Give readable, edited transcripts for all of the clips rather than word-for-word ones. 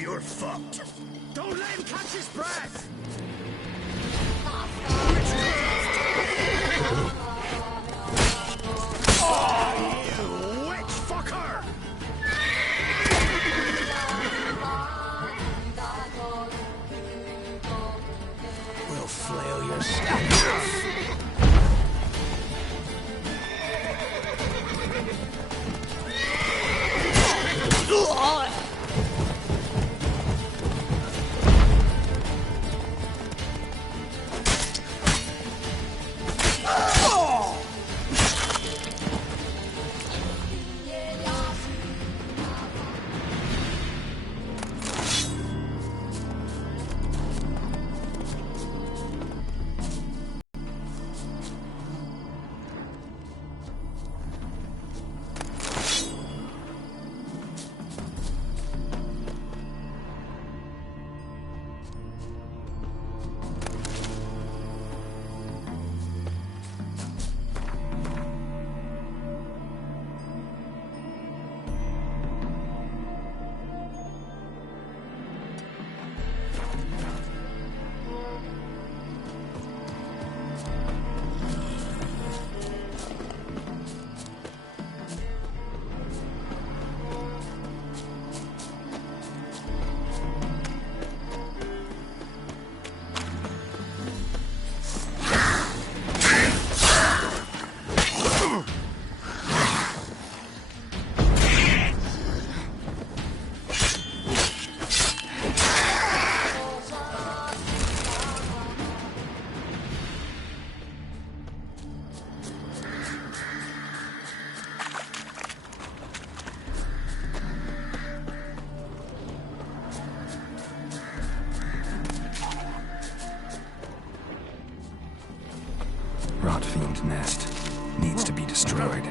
you're fucked. Don't let him catch his breath! Oh, you witch fucker! We'll flail your stuff. Rotfiend nest needs to be destroyed.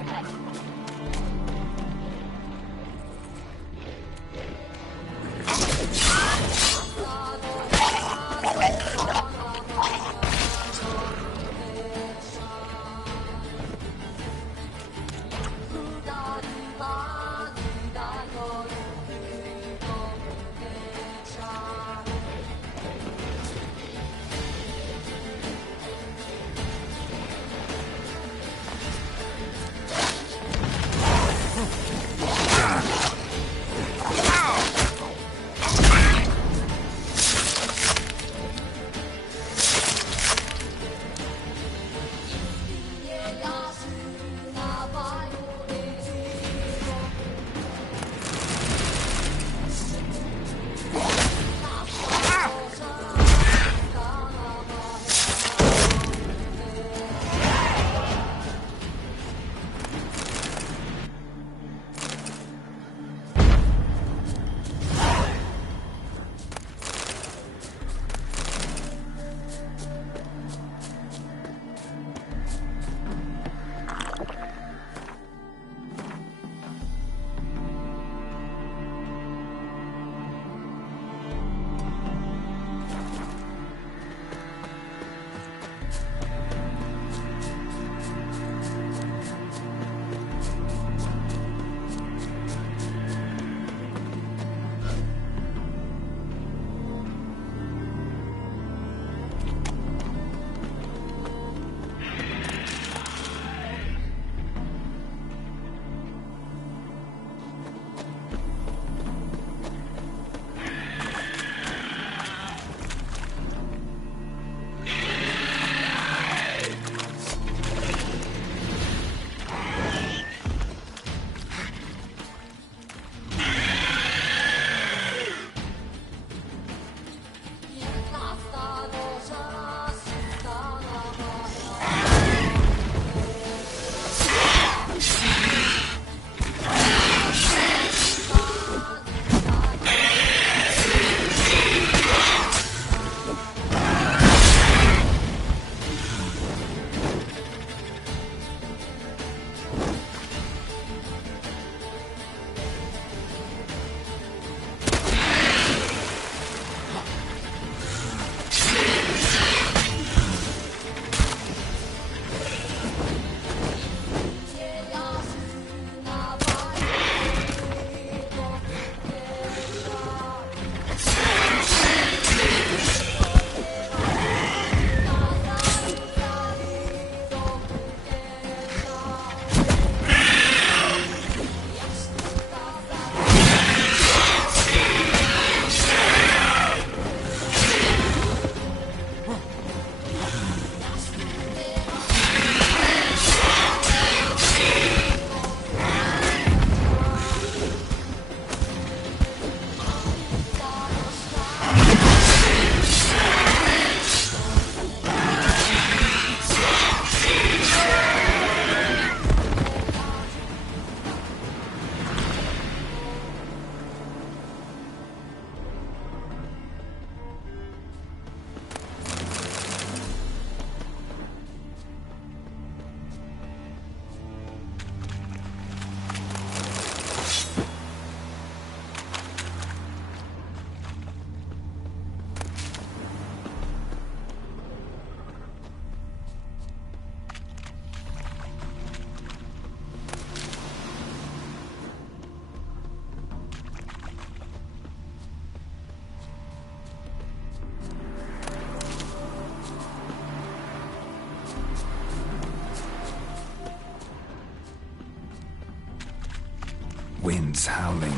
wind's howling.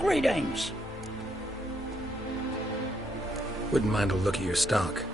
Greetings. Wouldn't mind a look at your stock.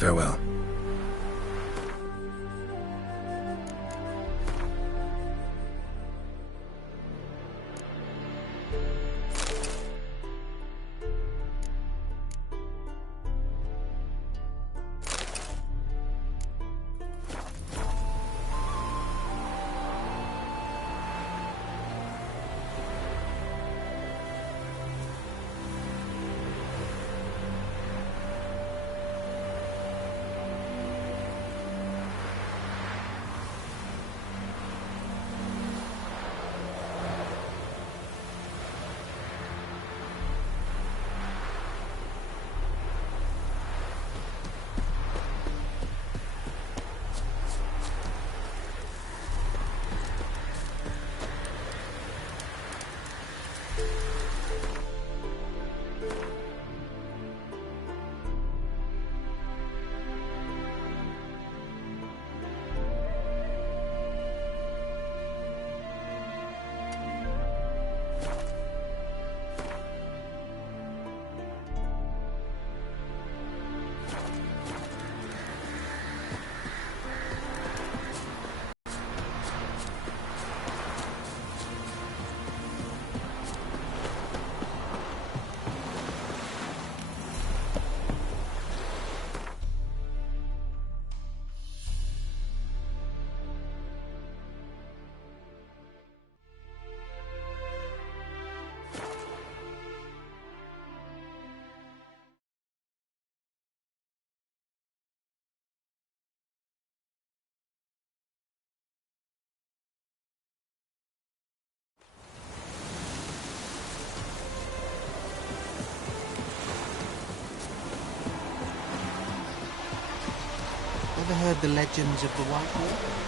Farewell. Ever heard the legends of the White Wolf?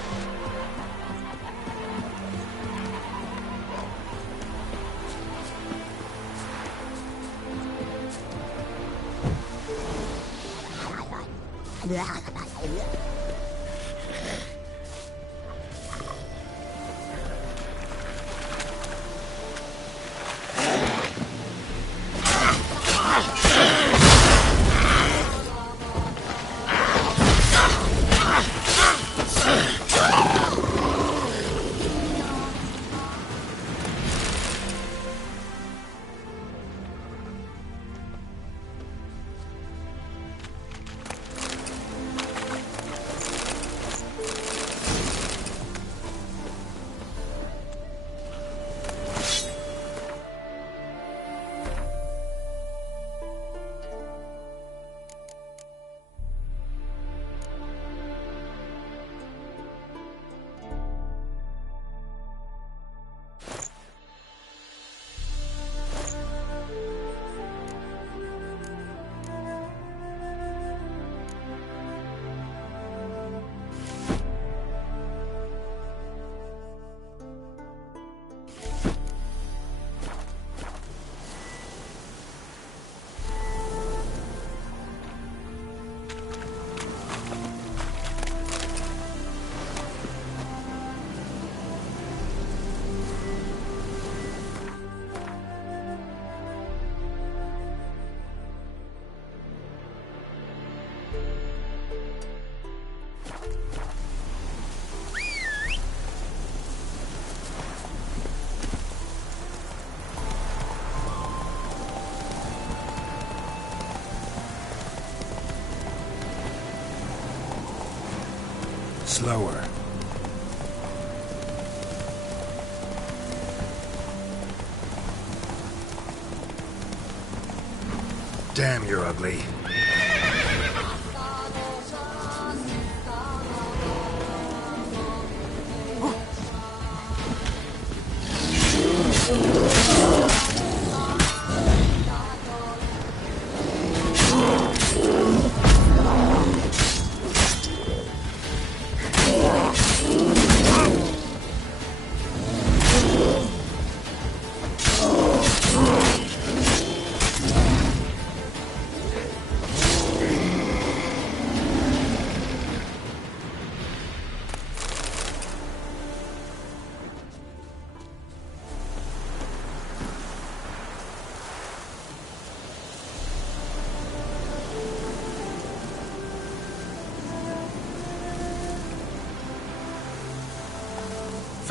Slower. Damn, you're ugly.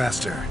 Faster.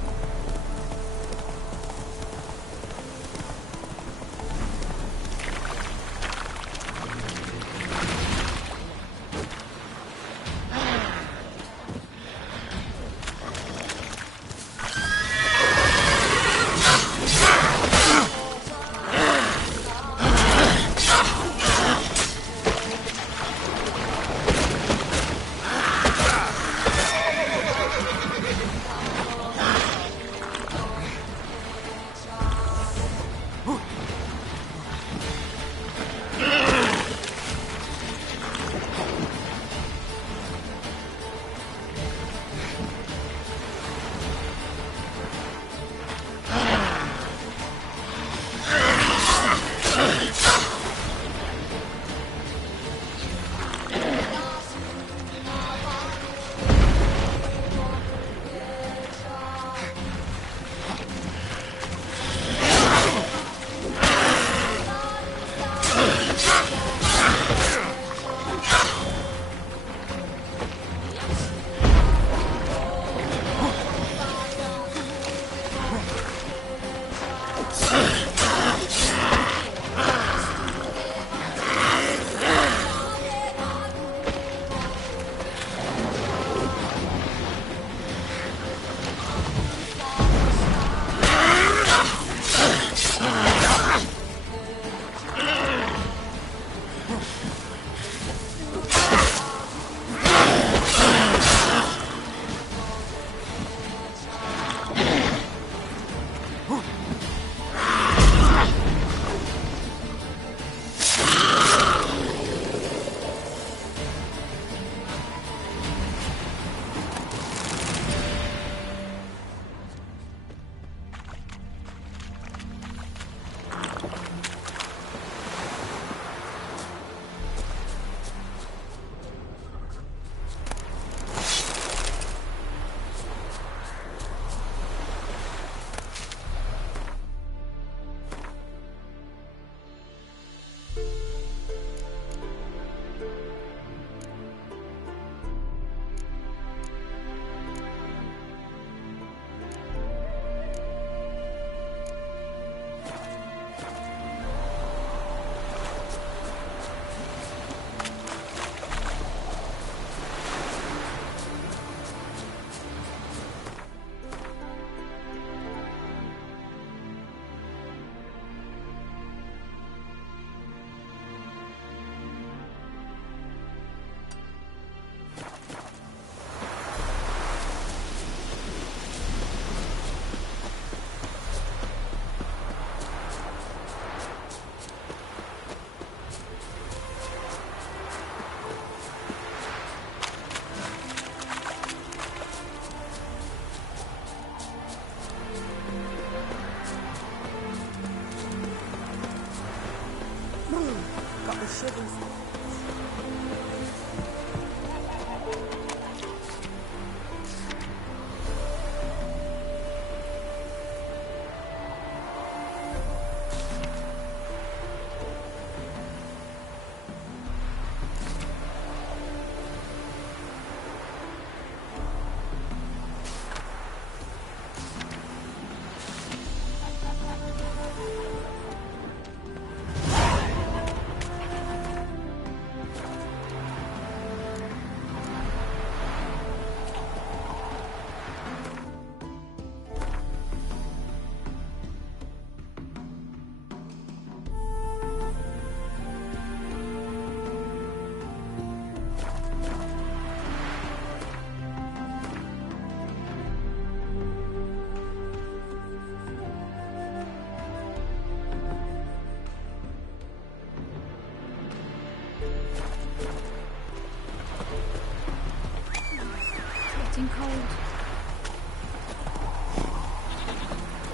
getting cold.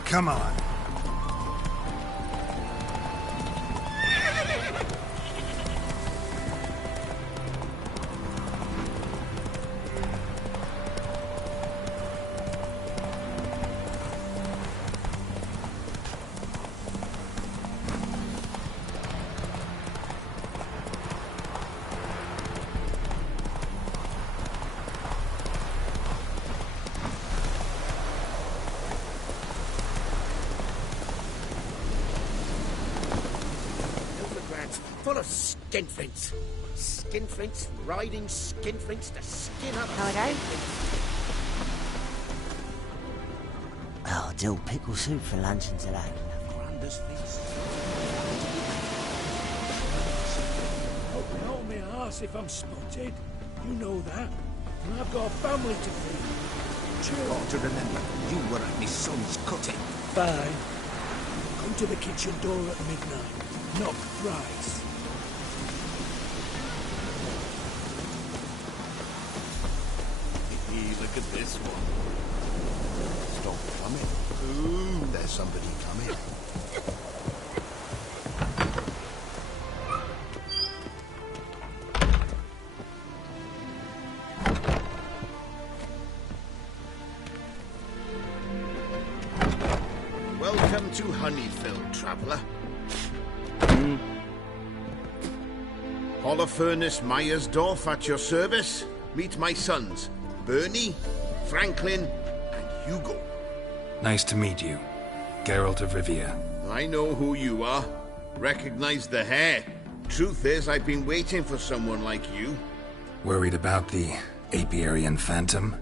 Come on. Full of skinflints. Skinflints riding skinflints to skin up. How Oh, dill pickle soup for luncheon today. Grandest feast. Hope me hold me arse if I'm spotted. You know that. And I've got a family to feed. True. Got to remember, you were at my son's cutting. Fine. Come to the kitchen door at midnight. Knock thrice. Look at this one. Stop coming. Ooh, there's somebody coming. Welcome to Honeyfield, traveller. Holofernes Myersdorf at your service. Meet my sons, Bernie, Franklin, and Hugo. Nice to meet you. Geralt of Rivia. I know who you are. Recognize the hair. Truth is, I've been waiting for someone like you. Worried about the Apiarian Phantom?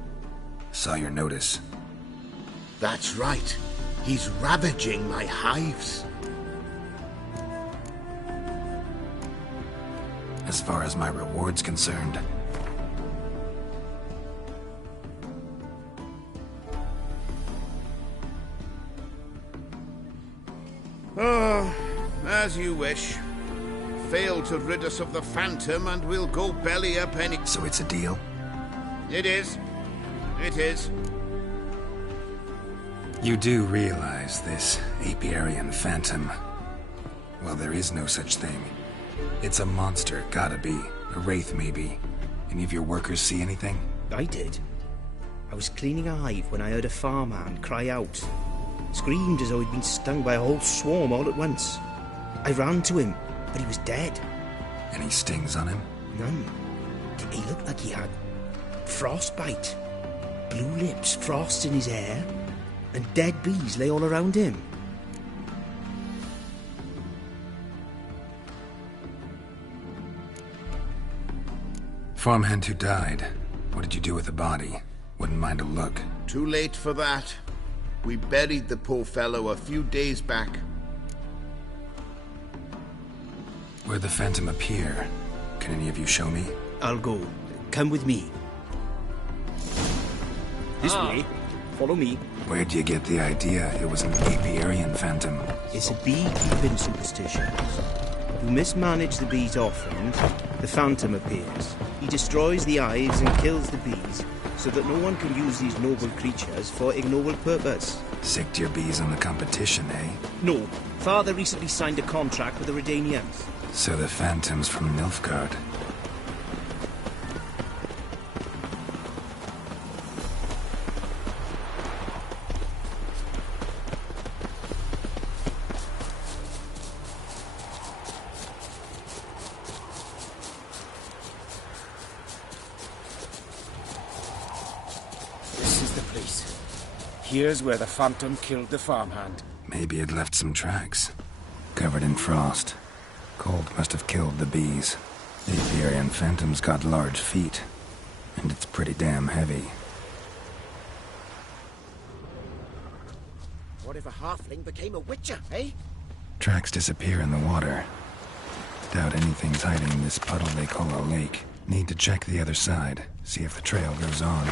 Saw your notice. That's right. He's ravaging my hives. As far as my reward's concerned. Oh, as you wish. Fail to rid us of the Phantom and we'll go belly up any... So it's a deal? It is. It is. You do realize this Apiarian Phantom. Well, there is no such thing. It's a monster, gotta be. A wraith, maybe. Any of your workers see anything? I did. I was cleaning a hive when I heard a farmhand cry out. Screamed as though he'd been stung by a whole swarm all at once. I ran to him, but he was dead. Any stings on him? None. He looked like he had frostbite. Blue lips, frost in his hair, and dead bees lay all around him. Farmhand who died. What did you do with the body? Wouldn't mind a look. Too late for that. We buried the poor fellow a few days back. Where'd the Phantom appear? Can any of you show me? I'll go. Come with me. This way. Follow me. Where'd you get the idea it was an Apiarian Phantom? It's a beekeeping superstition. If you mismanage the bees' offering, the Phantom appears. He destroys the hives and kills the bees, so that no one can use these noble creatures for ignoble purpose. Sicked your bees on the competition, eh? No. Father recently signed a contract with the Redanians. So the Phantom's from Nilfgaard. This is the place. Here's where the Phantom killed the farmhand. Maybe it left some tracks. Covered in frost. Cold must have killed the bees. The Apiarian Phantom's got large feet. And it's pretty damn heavy. What if a halfling became a witcher, eh? Tracks disappear in the water. Doubt anything's hiding in this puddle they call a lake. Need to check the other side, see if the trail goes on.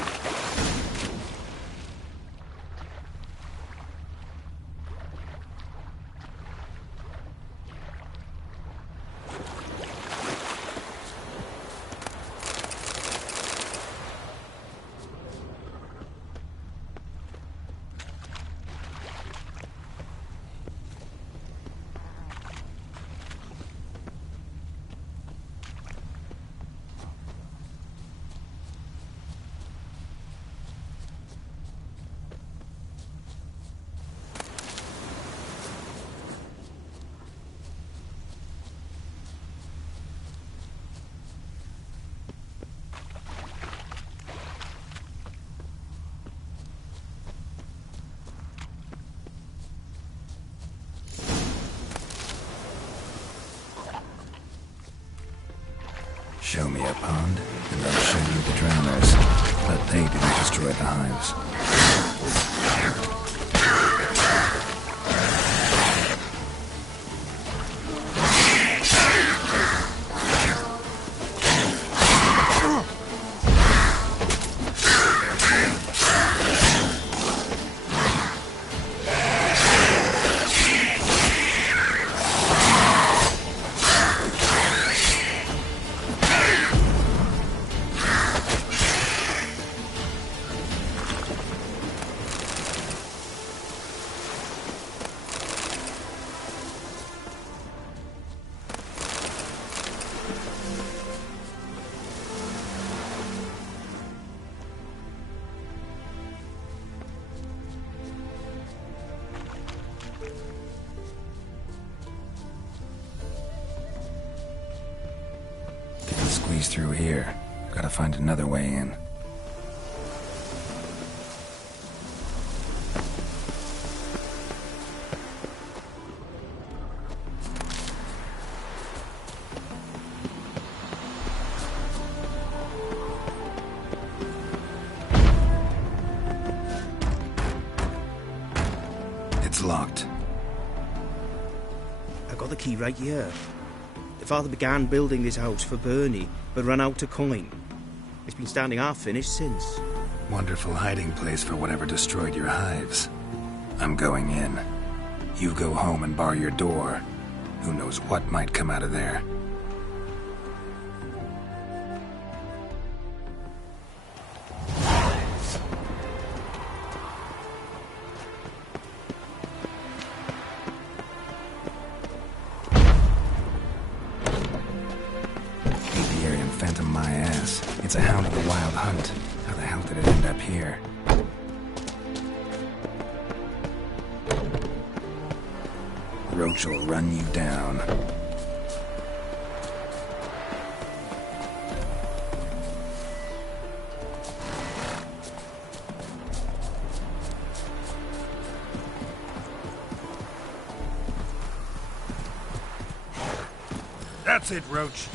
Show me a pond, and I'll show you the drowners. But they didn't destroy the hives. Squeeze through here. Gotta find another way in. It's locked. I got the key right here. The father began building this house for Bernie, but ran out of coin. It's been standing half-finished since. Wonderful hiding place for whatever destroyed your hives. I'm going in. You go home and bar your door. Who knows what might come out of there. Phantom my ass. It's a hound of the wild hunt. How the hell did it end up here? Roach will run you down. That's it, Roach.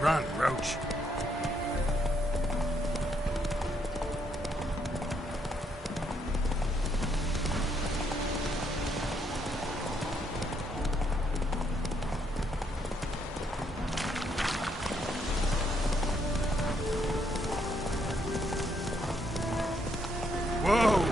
Run, Roach. Whoa!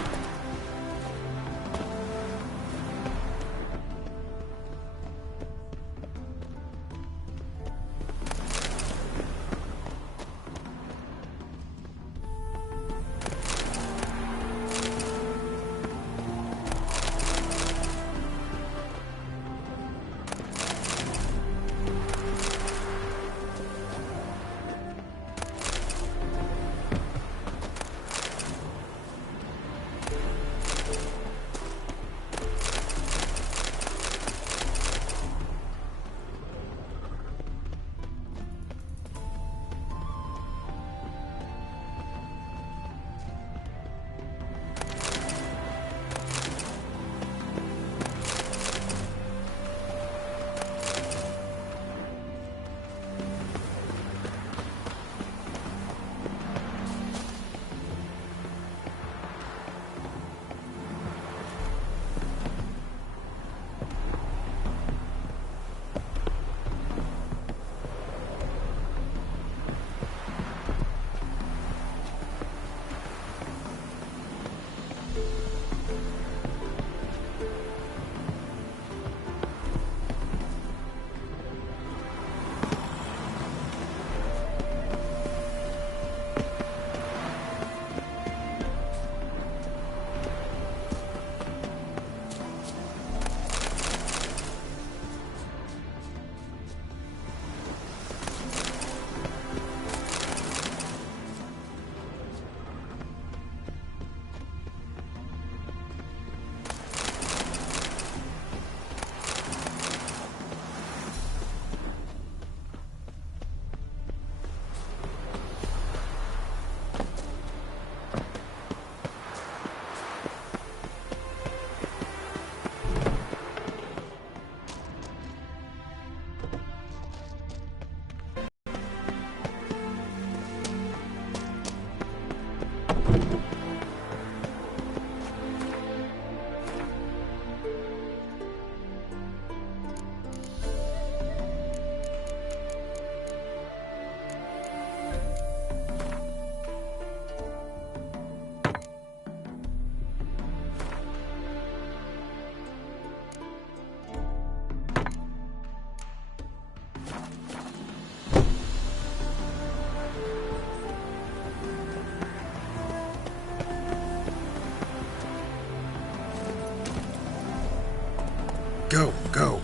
Go, go.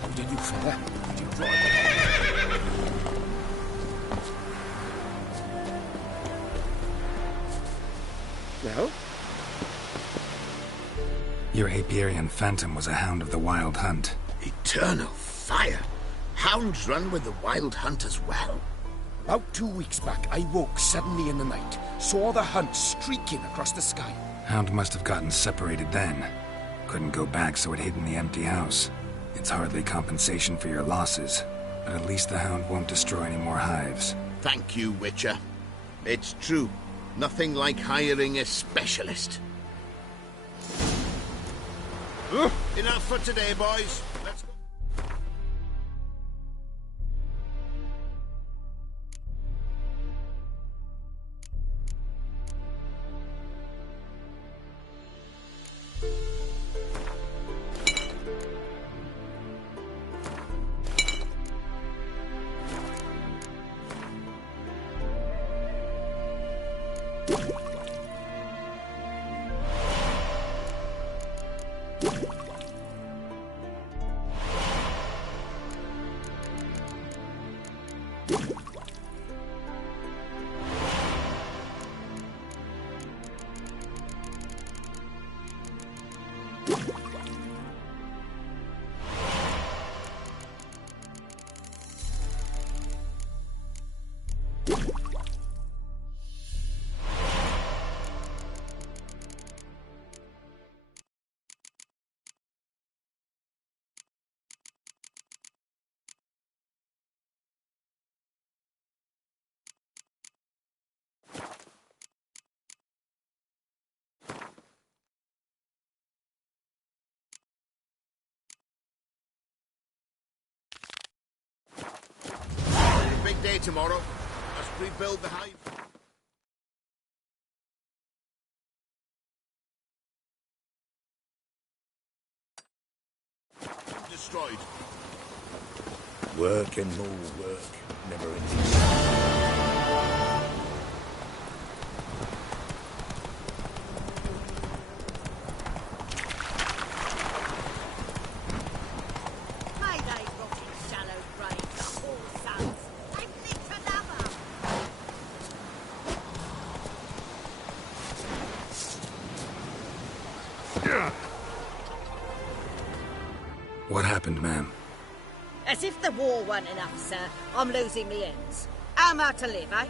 How did you fare? Did you drive? Well? Your Apiarian Phantom was a hound of the Wild Hunt. Eternal fire! Hounds run with the Wild Hunt as well. About 2 weeks back, I woke suddenly in the night, saw the hunt streaking across the sky. Hound must have gotten separated then. Couldn't go back, so it hid in the empty house. It's hardly compensation for your losses, but at least the hound won't destroy any more hives. Thank you, Witcher. It's true. Nothing like hiring a specialist. Enough for today, boys. Let's go. day tomorrow. Must rebuild the hive. Destroyed. Work and more work. Never ending. May they rot in shallow graves, the whole sons. They've lit another. What happened, ma'am? As if the war weren't enough, sir. I'm losing me ends. How am I to live, eh?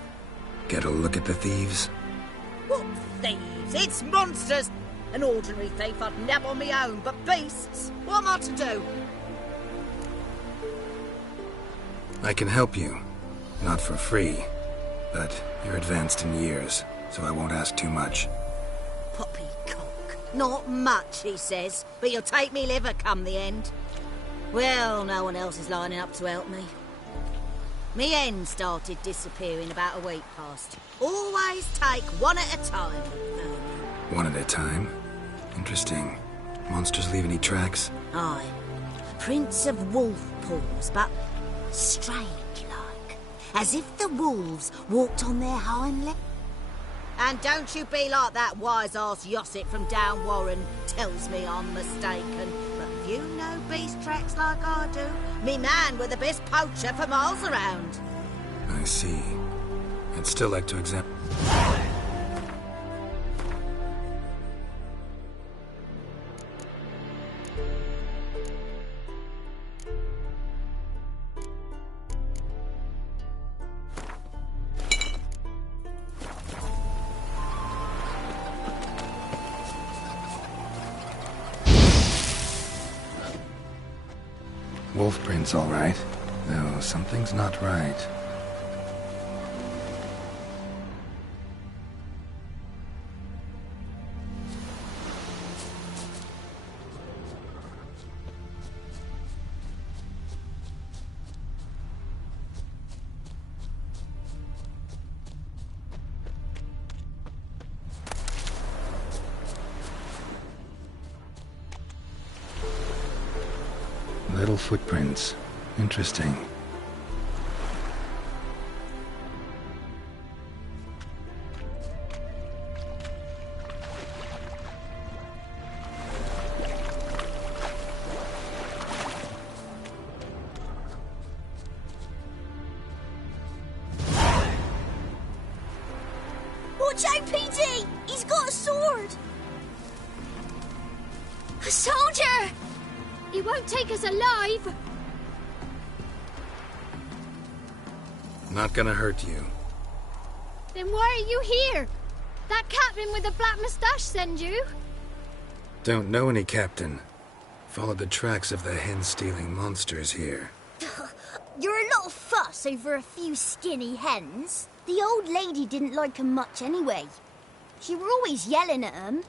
Get a look at the thieves? What thieves? It's monsters! An ordinary thief I'd nab on me own, but beasts? What am I to do? I can help you. Not for free. But you're advanced in years, so I won't ask too much. Poppycock. Not much, he says, but you'll take me liver come the end. Well, no one else is lining up to help me. Me hen started disappearing about a week past. Always take one at a time. One at a time? Interesting. Monsters leave any tracks? Aye. Prints of wolf paws, but strange-like. As if the wolves walked on their hind legs. And don't you be like that wise-ass Yossit from down Warren tells me I'm mistaken. But if you know beast tracks like I do, me man were the best poacher for miles around. I see. I'd still like to examine... Wolf prints, all right. Though something's not right. Little footprints. Interesting. Watch out, PD! He's got a sword! A soldier! He won't take us alive! Not gonna hurt you. Then why are you here? That captain with the black moustache send you? Don't know any captain. Followed the tracks of the hen-stealing monsters here. You're a lot of fuss over a few skinny hens. The old lady didn't like 'em much anyway. She were always yelling at 'em.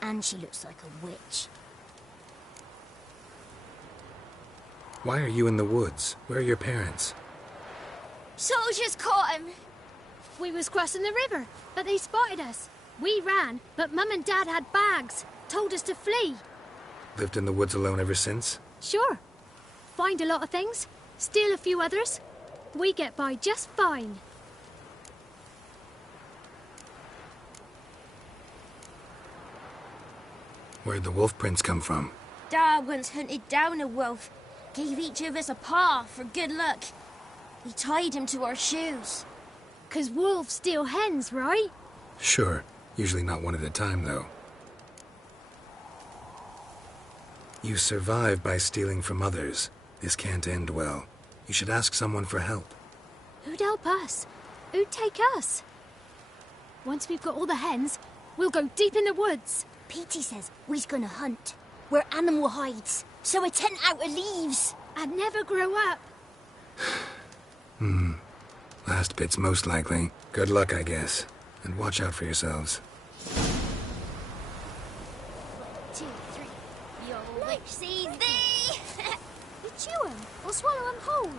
And she looks like a witch. Why are you in the woods? Where are your parents? Soldiers caught him. We was crossing the river, but they spotted us. We ran, but Mum and Dad had bags. Told us to flee. Lived in the woods alone ever since? Sure. Find a lot of things. Steal a few others. We get by just fine. Where'd the wolf prints come from? Dad once hunted down a wolf. Gave each of us a paw for good luck. He tied him to our shoes. 'Cause wolves steal hens, right? Sure. Usually not one at a time, though. You survive by stealing from others. This can't end well. You should ask someone for help. Who'd help us? Who'd take us? Once we've got all the hens, we'll go deep in the woods. Petey says we's gonna hunt. Where animal hides. So a tent out of leaves. And never grow up. Last bit's most likely. Good luck, I guess. And watch out for yourselves. 2, 3. Your witch sees thee! You chew 'em or swallow 'em whole.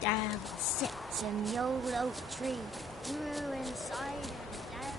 Down sits in the old oak tree, grew inside and down.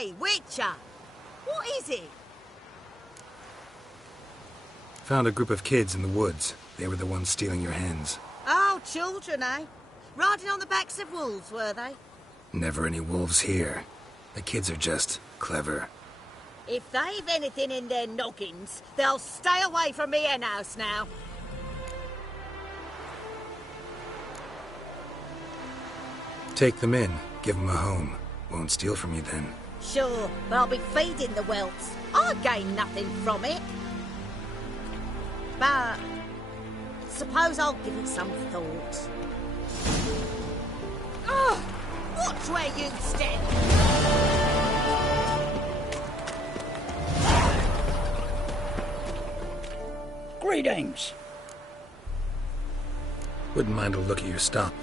Hey, Witcher! What is it? Found a group of kids in the woods. They were the ones stealing your hens. Oh, children, eh? Riding on the backs of wolves, were they? Never any wolves here. The kids are just clever. If they've anything in their noggins, they'll stay away from me hen house now. Take them in. Give them a home. Won't steal from you then. Sure, but I'll be feeding the whelps. I'll gain nothing from it. But suppose I'll give it some thought. Oh, watch where you step. Greetings. Wouldn't mind a look at your stock.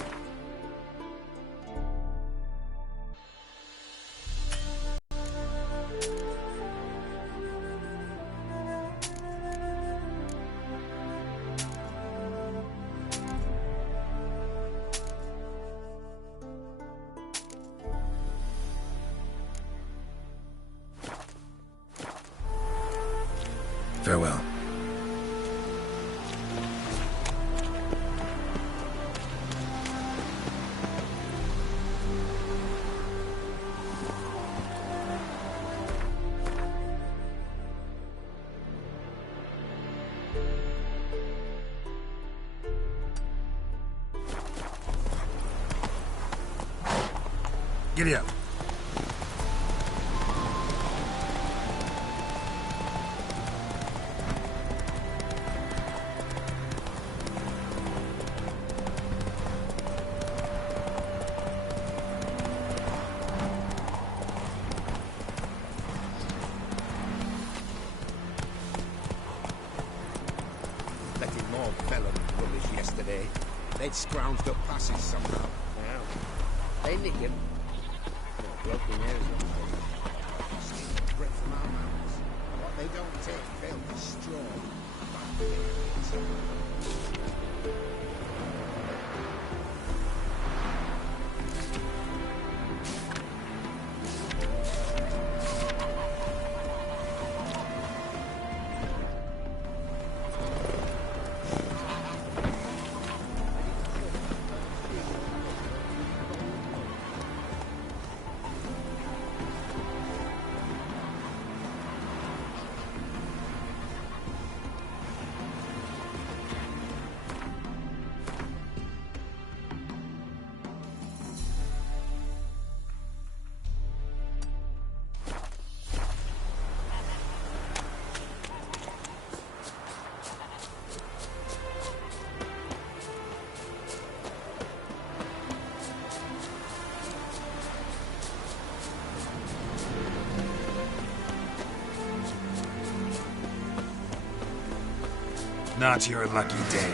Farewell. Giddy up. Letting more felon rubbish yesterday. They'd scrounged up passes somehow. Wow. They nick him. Broken nose. Brick from our mountains. What they don't take, they'll destroy. Not your lucky day.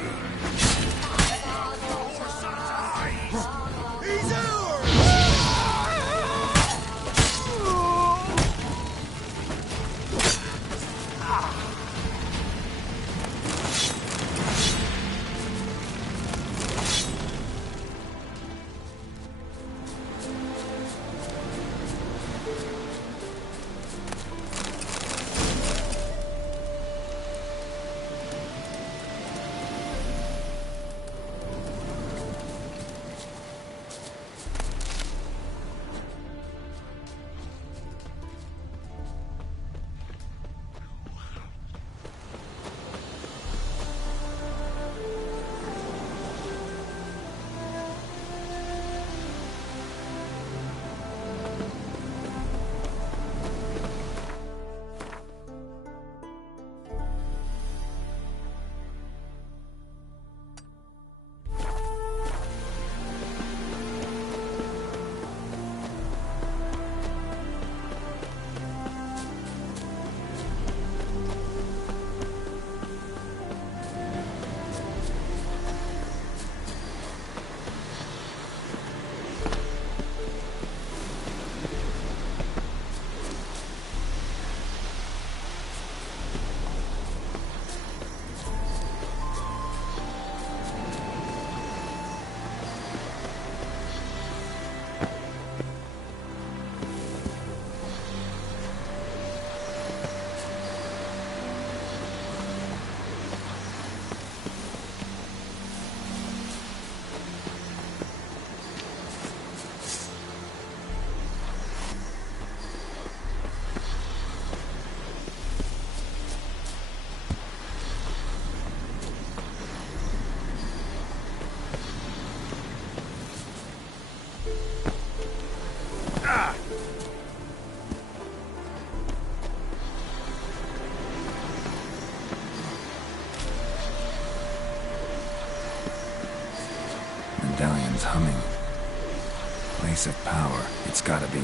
place of power, it's gotta be.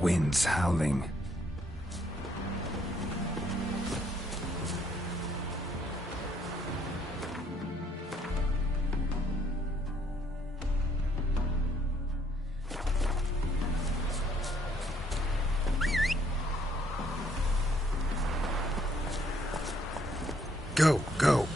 Winds howling. Go, go.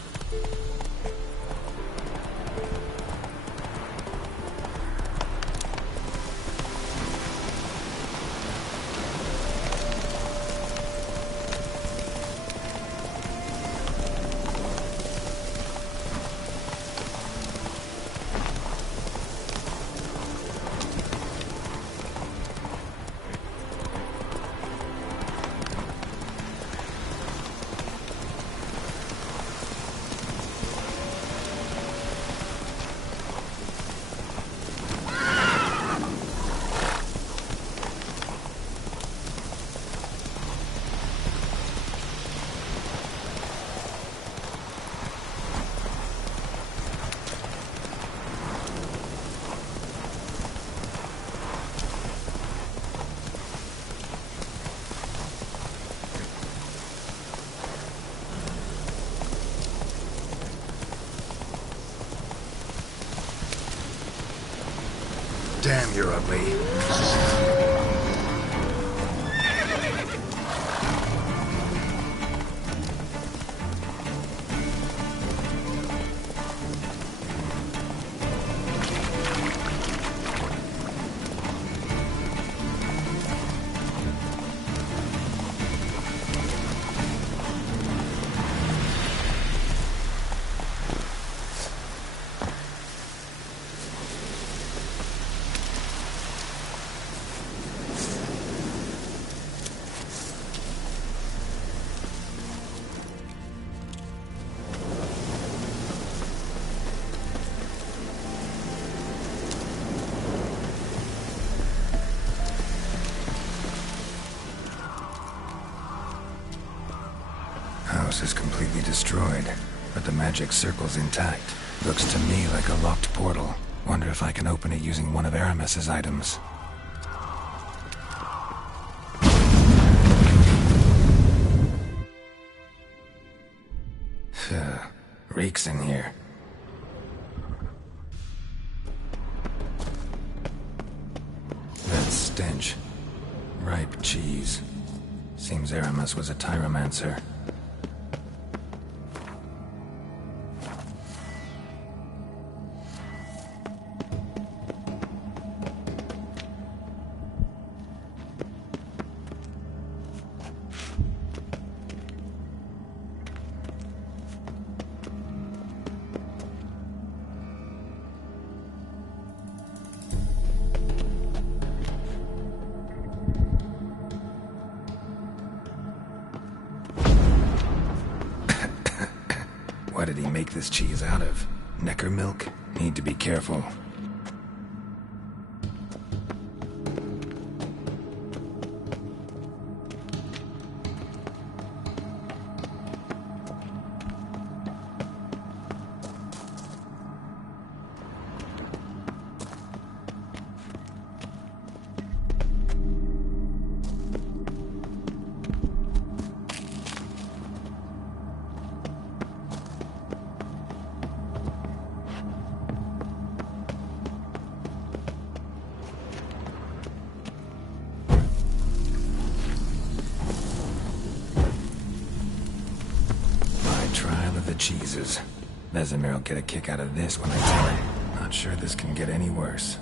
Damn, you're ugly. House is completely destroyed, but the magic circle's intact. Looks to me like a locked portal. Wonder if I can open it using one of Aramis's items. Reeks in here. That stench. Ripe cheese. Seems Aramis was a tyromancer. did he make this cheese out of? Necker milk? Need to be careful. Jesus. Vesemir will get a kick out of this when I tell him. Not sure this can get any worse.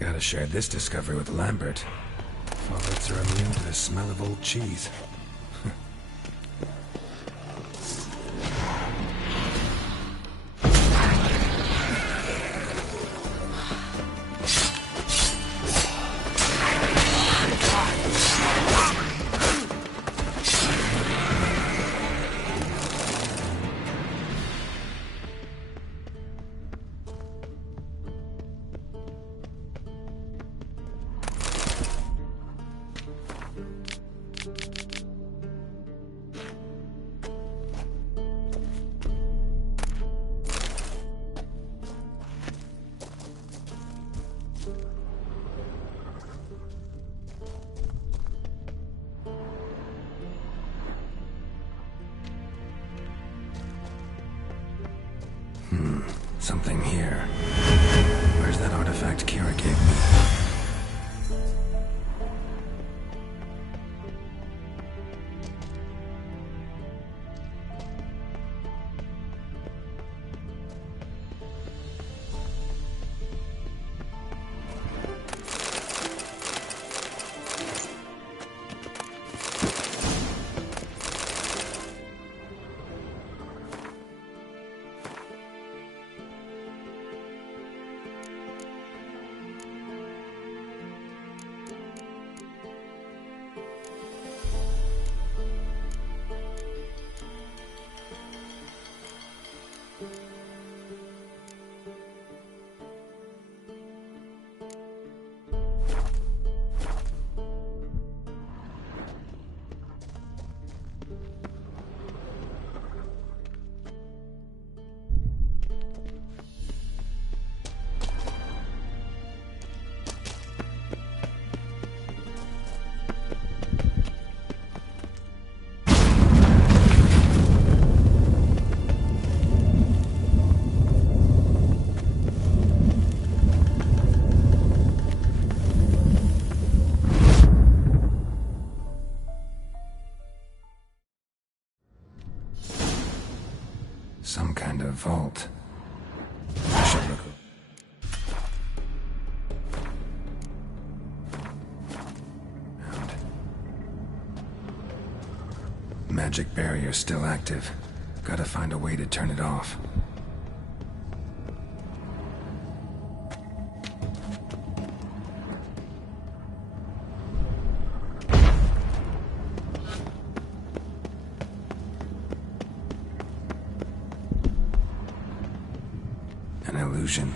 Gotta share this discovery with Lambert. Follets are immune to the smell of old cheese. Something here. Where's that artifact Kira gave me? Some kind of vault. I should look. Magic barrier still active. Gotta find a way to turn it off. An illusion.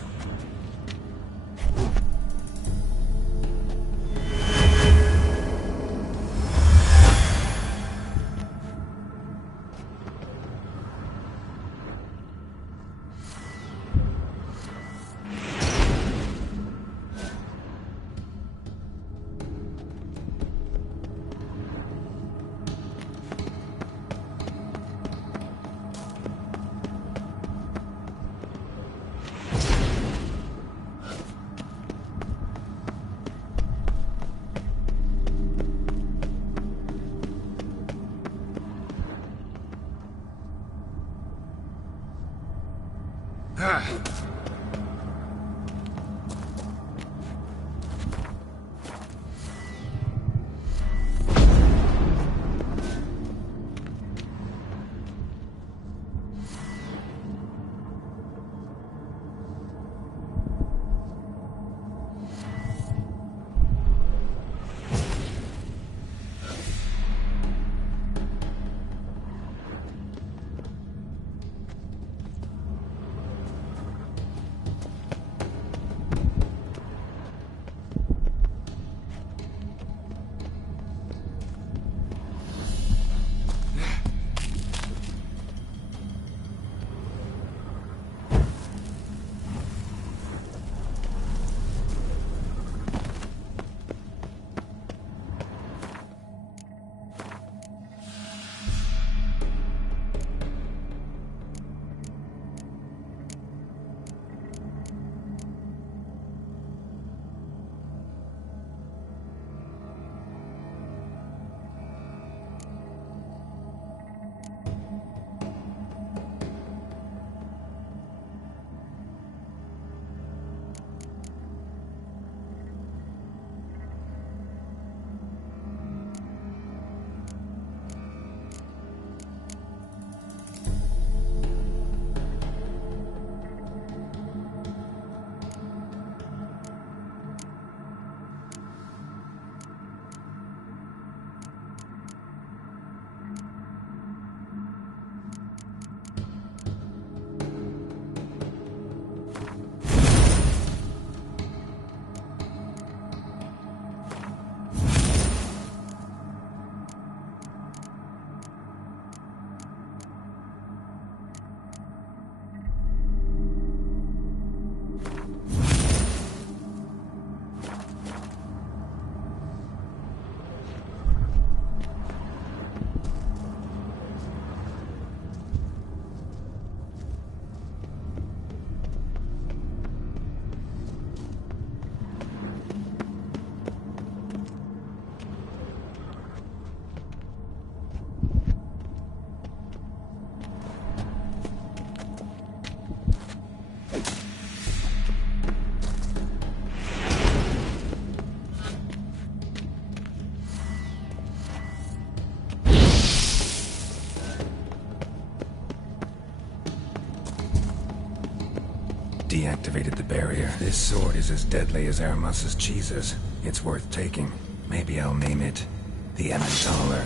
Deactivated the barrier. This sword is as deadly as Aramus's cheeses. It's worth taking. Maybe I'll name it the Emmentaler.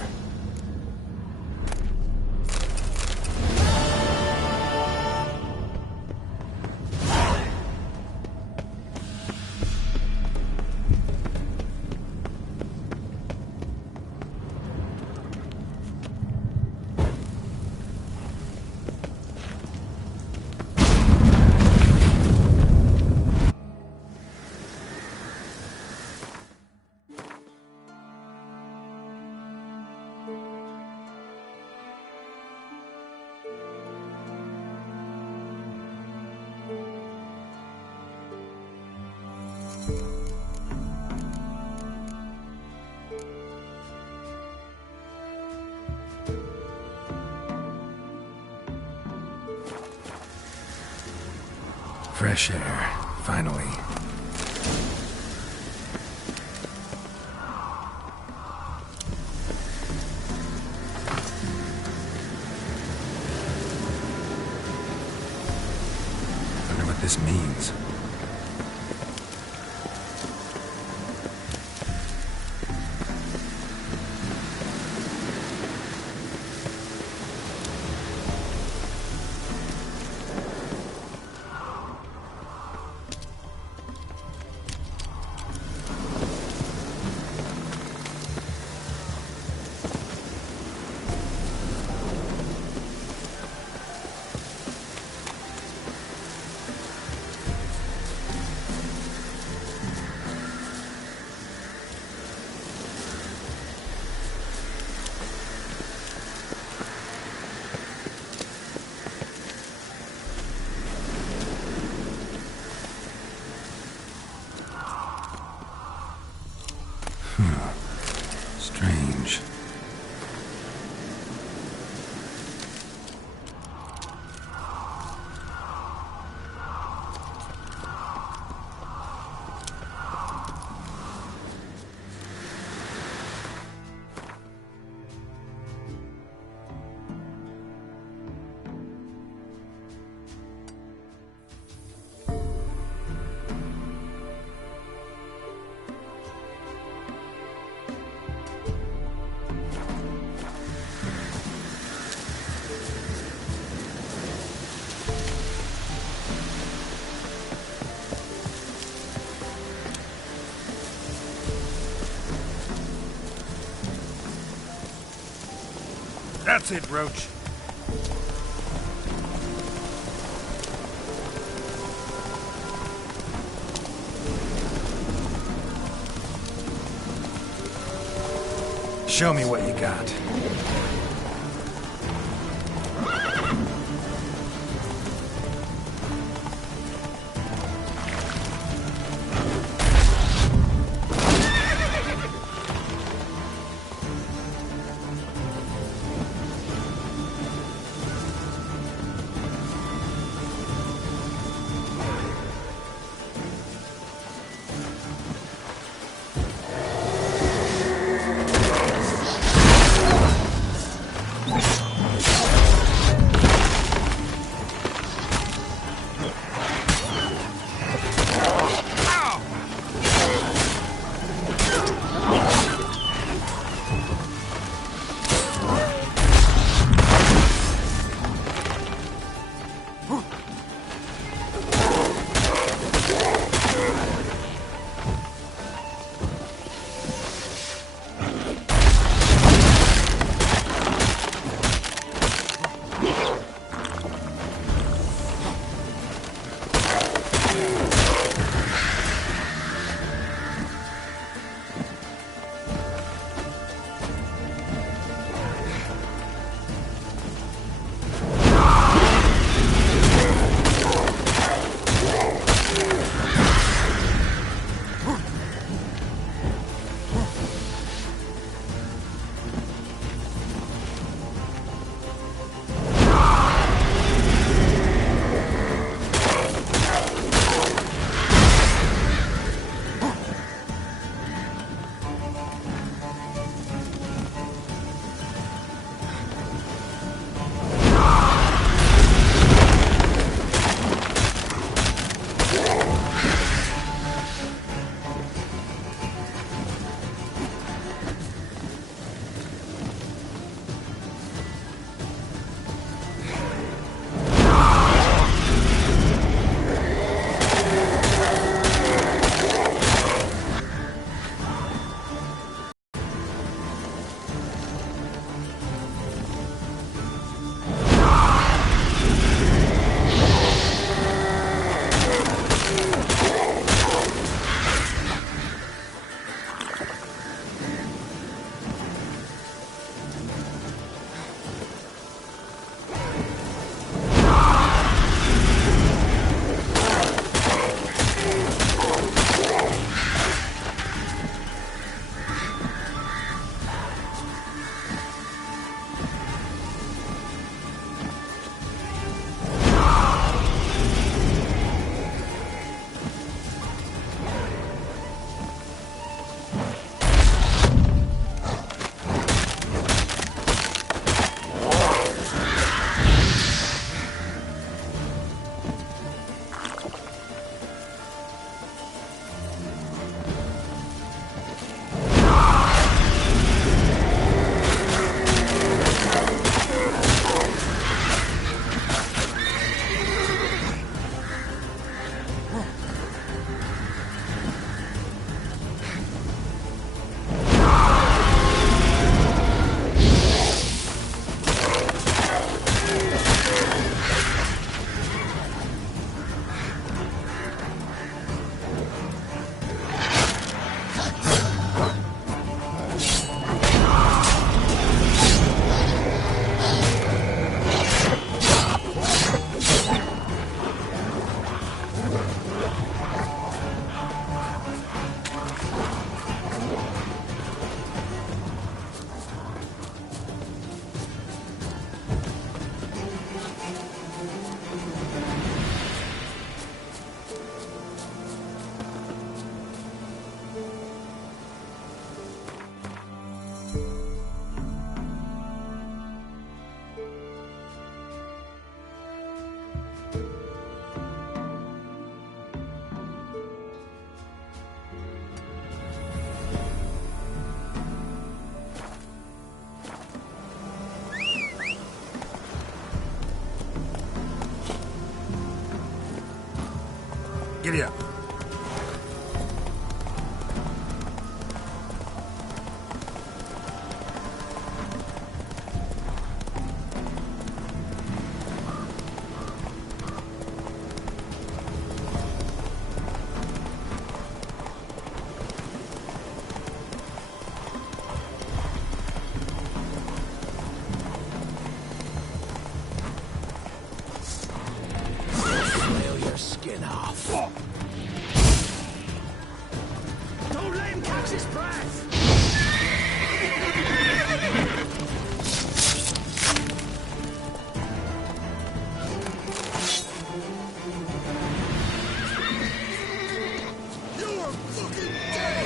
Fresh air, finally. Wonder what this means. Strange. That's it, Roach. Show me what you got. Giddy up. Don't let him catch his breath! You're fucking dead!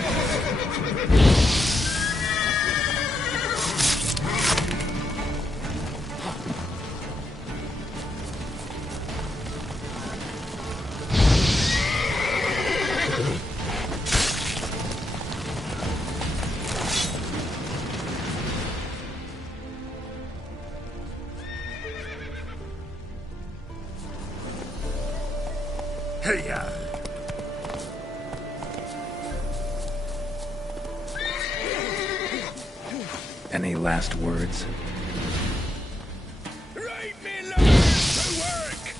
Hey-ya! Any last words? Right, me lovers, to work!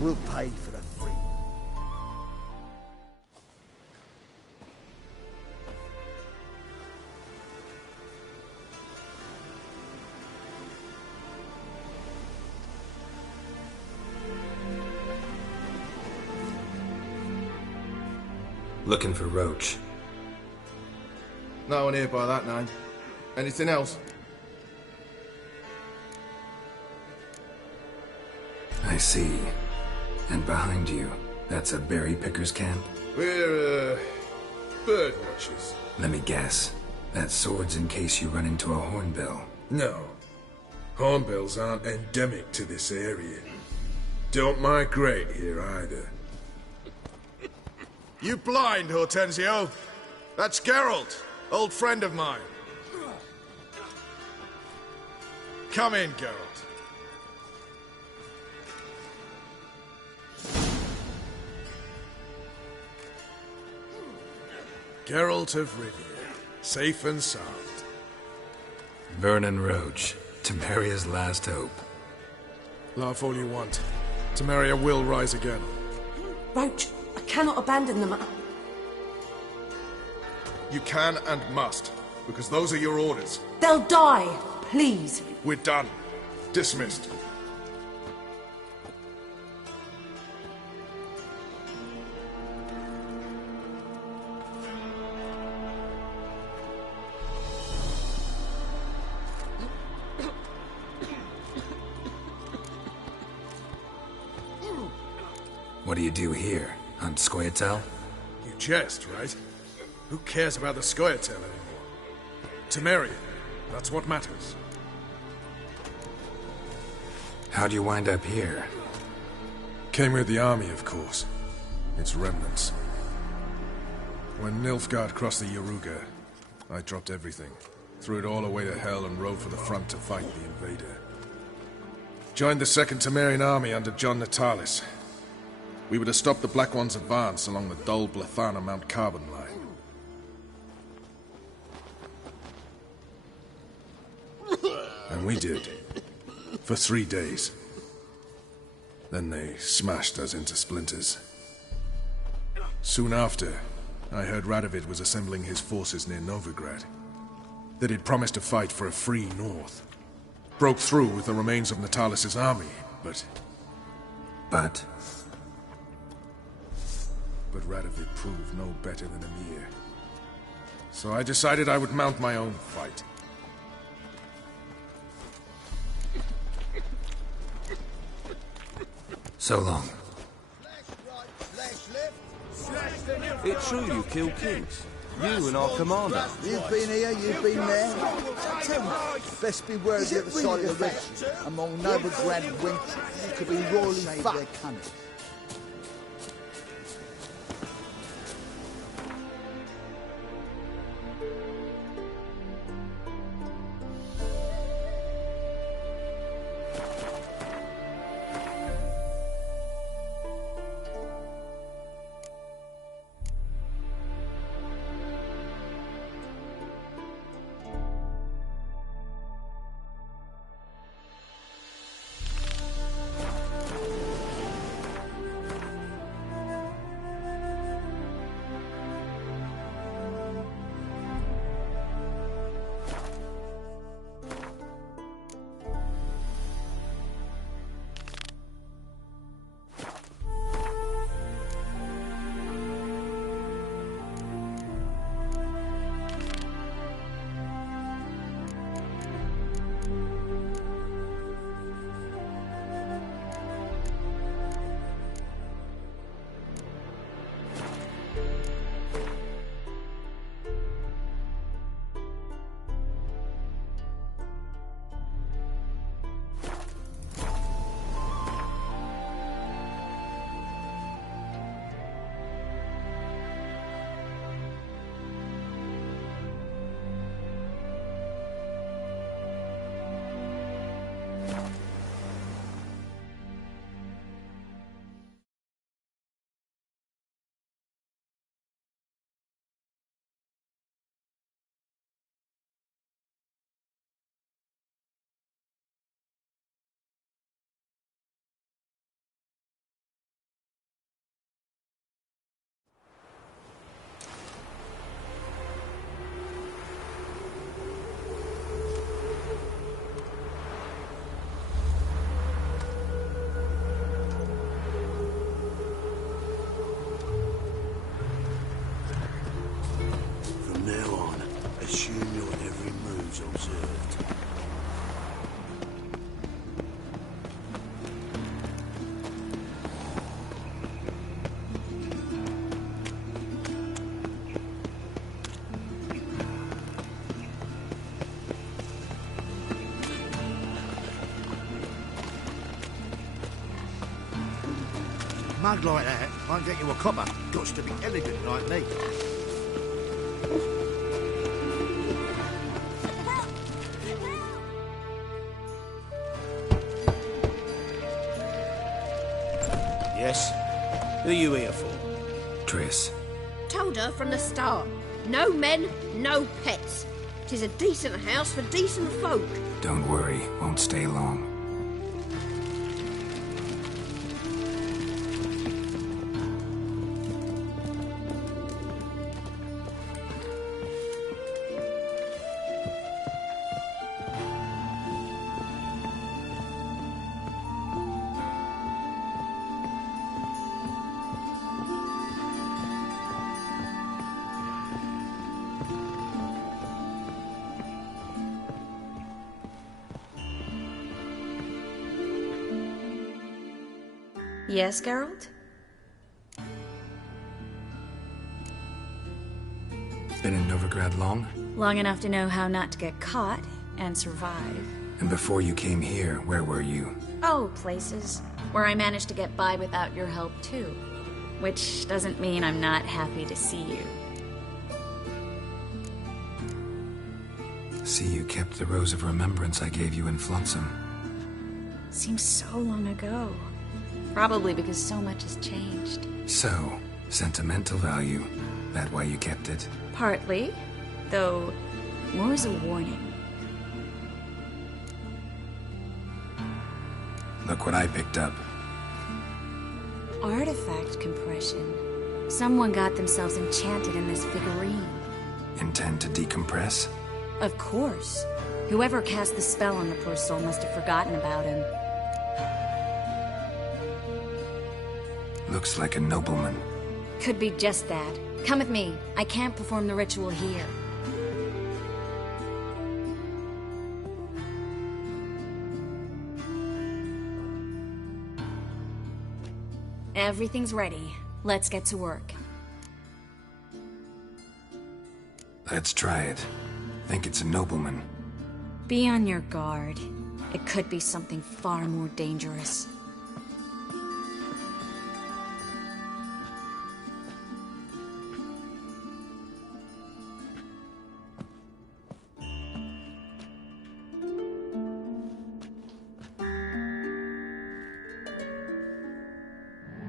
We'll pay for the free. Looking for Roach. No one here by that name. Anything else? I see. And behind you, that's a berry picker's camp? We're, bird watchers. Let me guess. That sword's in case you run into a hornbill. No. Hornbills aren't endemic to this area. Don't migrate here either. You blind, Hortensio? That's Geralt, old friend of mine. Come in, Geralt. Geralt of Rivia, safe and sound. Vernon Roach, Temeria's last hope. Laugh all you want. Temeria will rise again. Roach, I cannot abandon them. You can and must, because those are your orders. They'll die, please. We're done. Dismissed. What do you do here? Hunt Scoia'tael? You jest, right? Who cares about the Scoia'tael anymore? Temeria, that's what matters. How'd you wind up here? Came with the army, of course. Its remnants. When Nilfgaard crossed the Yaruga, I dropped everything. threw it all away to hell and rode for the front to fight the invader. Joined the 2nd Temerian army under John Natalis. We were to stop the Black One's advance along the Dol Blathana Mount Carbon line. And we did. For 3 days. Then they smashed us into splinters. Soon after, I heard Radovid was assembling his forces near Novigrad. That he'd promised to fight for a free North. Broke through with the remains of Natalis' army, but... But Radovid proved no better than Emir. So I decided I would mount my own fight. so long. It's true you killed kings. You and our commander. You've been here, you've been there. Tell me, best be wary the other side of the ridge. Among Novigrad wench, you could be royally fucked. Mug like that won't get you a copper. Got to be elegant like me. Yes? Who are you here for? Triss. Told her from the start. No men, no pets. 'Tis a decent house for decent folk. Don't worry, won't stay long. Yes, Geralt? Been in Novigrad long? Long enough to know how not to get caught and survive. And before you came here, where were you? Oh, places where I managed to get by without your help, too. Which doesn't mean I'm not happy to see you. See, you kept the Rose of Remembrance I gave you in Flotsam. Seems so long ago. Probably because so much has changed. So, sentimental value. That why you kept it? Partly, though more as a warning. Look what I picked up. Artifact compression. Someone got themselves enchanted in this figurine. Intend to decompress? Of course. Whoever cast the spell on the poor soul must have forgotten about him. Looks like a nobleman. Could be just that. Come with me. I can't perform the ritual here. Everything's ready. Let's get to work. Let's try it. Think it's a nobleman. Be on your guard. It could be something far more dangerous.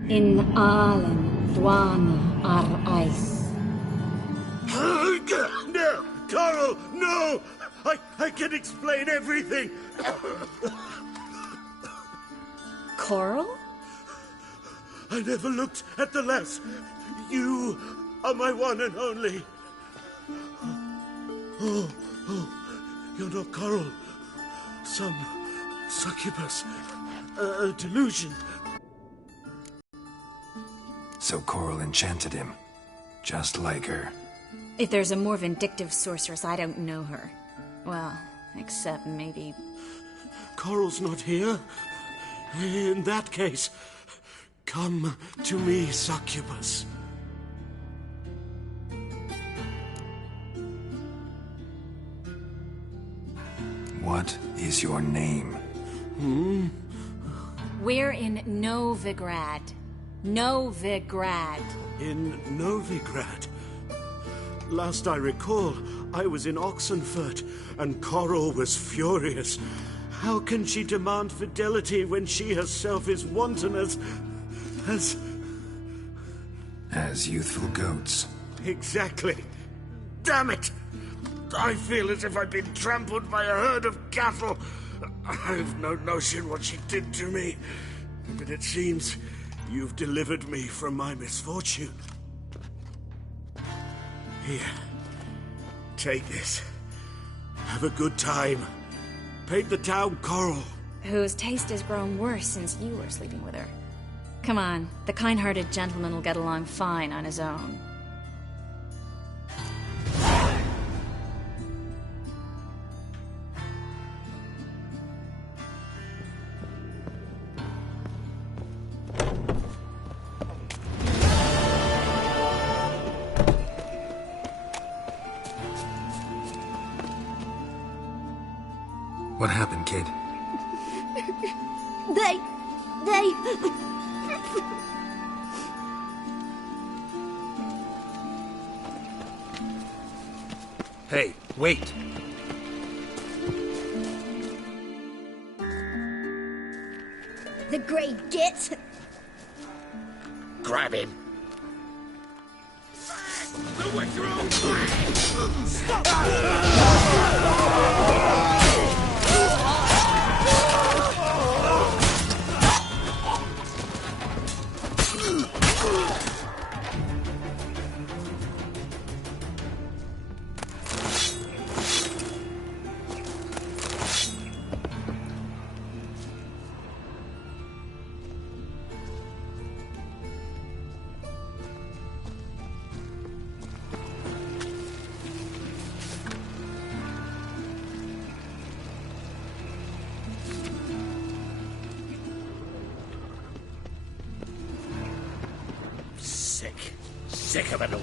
In Allen, Dwana, Ar-Ice. No! Coral, no! I can explain everything! Coral? I never looked at the lass. You are my one and only. Oh, you're not Coral. Some succubus. A delusion. So Coral enchanted him. Just like her. If there's a more vindictive sorceress, I don't know her. Well, except maybe... Coral's not here? In that case, come to me, succubus. What is your name? We're in Novigrad. Novigrad. In Novigrad? Last I recall, I was in Oxenfurt, and Coral was furious. How can she demand fidelity when she herself is wanton as youthful goats. Exactly. Damn it! I feel as if I've been trampled by a herd of cattle. I've no notion what she did to me, but it seems you've delivered me from my misfortune. Here, take this. Have a good time. Paint the town Coral. Whose taste has grown worse since you were sleeping with her. Come on, the kind-hearted gentleman will get along fine on his own. What happened, kid? They... Hey, wait! The Grey Git. Grab him. The way through! Stop! Sick of it all.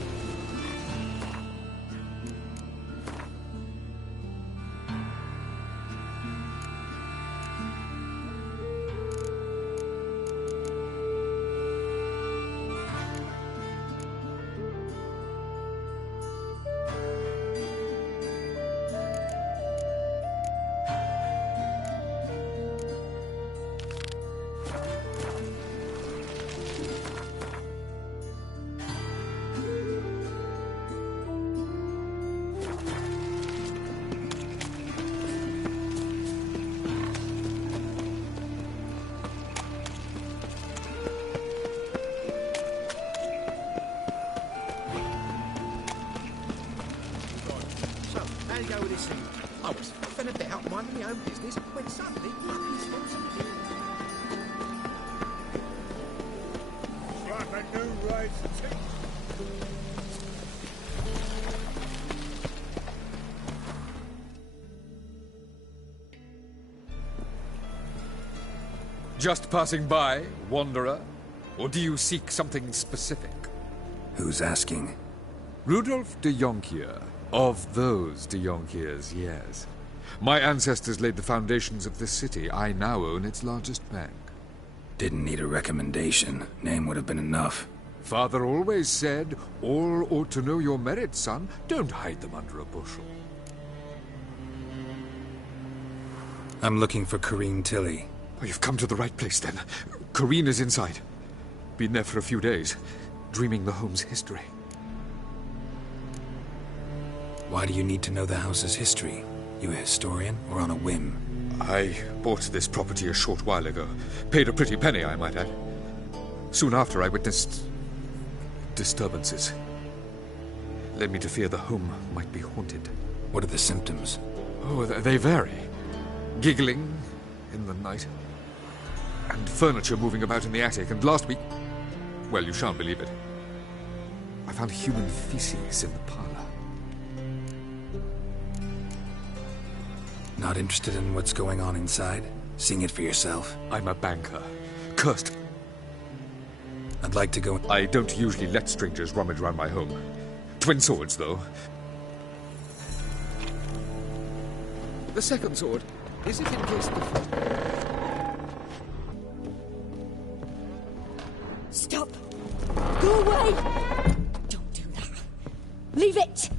you go with this thing? I was faffing about, minding my own business, when suddenly puppies from some hill. Like a new race tick. Just passing by, wanderer? Or do you seek something specific? Who's asking? Rudolf de Jonkier. Of those de Jonkiers, yes. My ancestors laid the foundations of this city. I now own its largest bank. Didn't need a recommendation. Name would have been enough. Father always said, all ought to know your merits, son. Don't hide them under a bushel. I'm looking for Corrine Tilly. Oh, you've come to the right place, then. Corrine is inside. Been there for a few days, dreaming the home's history. Why do you need to know the house's history? You a historian, or on a whim? I bought this property a short while ago. Paid a pretty penny, I might add. Soon after, I witnessed disturbances. Led me to fear the home might be haunted. What are the symptoms? Oh, they vary. Giggling in the night. And furniture moving about in the attic. And last week... well, you shan't believe it. I found human feces in the parlor. Not interested in what's going on inside? Seeing it for yourself? I'm a banker. Cursed. I'd like to go... I don't usually let strangers rummage around my home. Twin swords, though. The second sword, is it in case different? Stop! Go away! Don't do that. Leave it!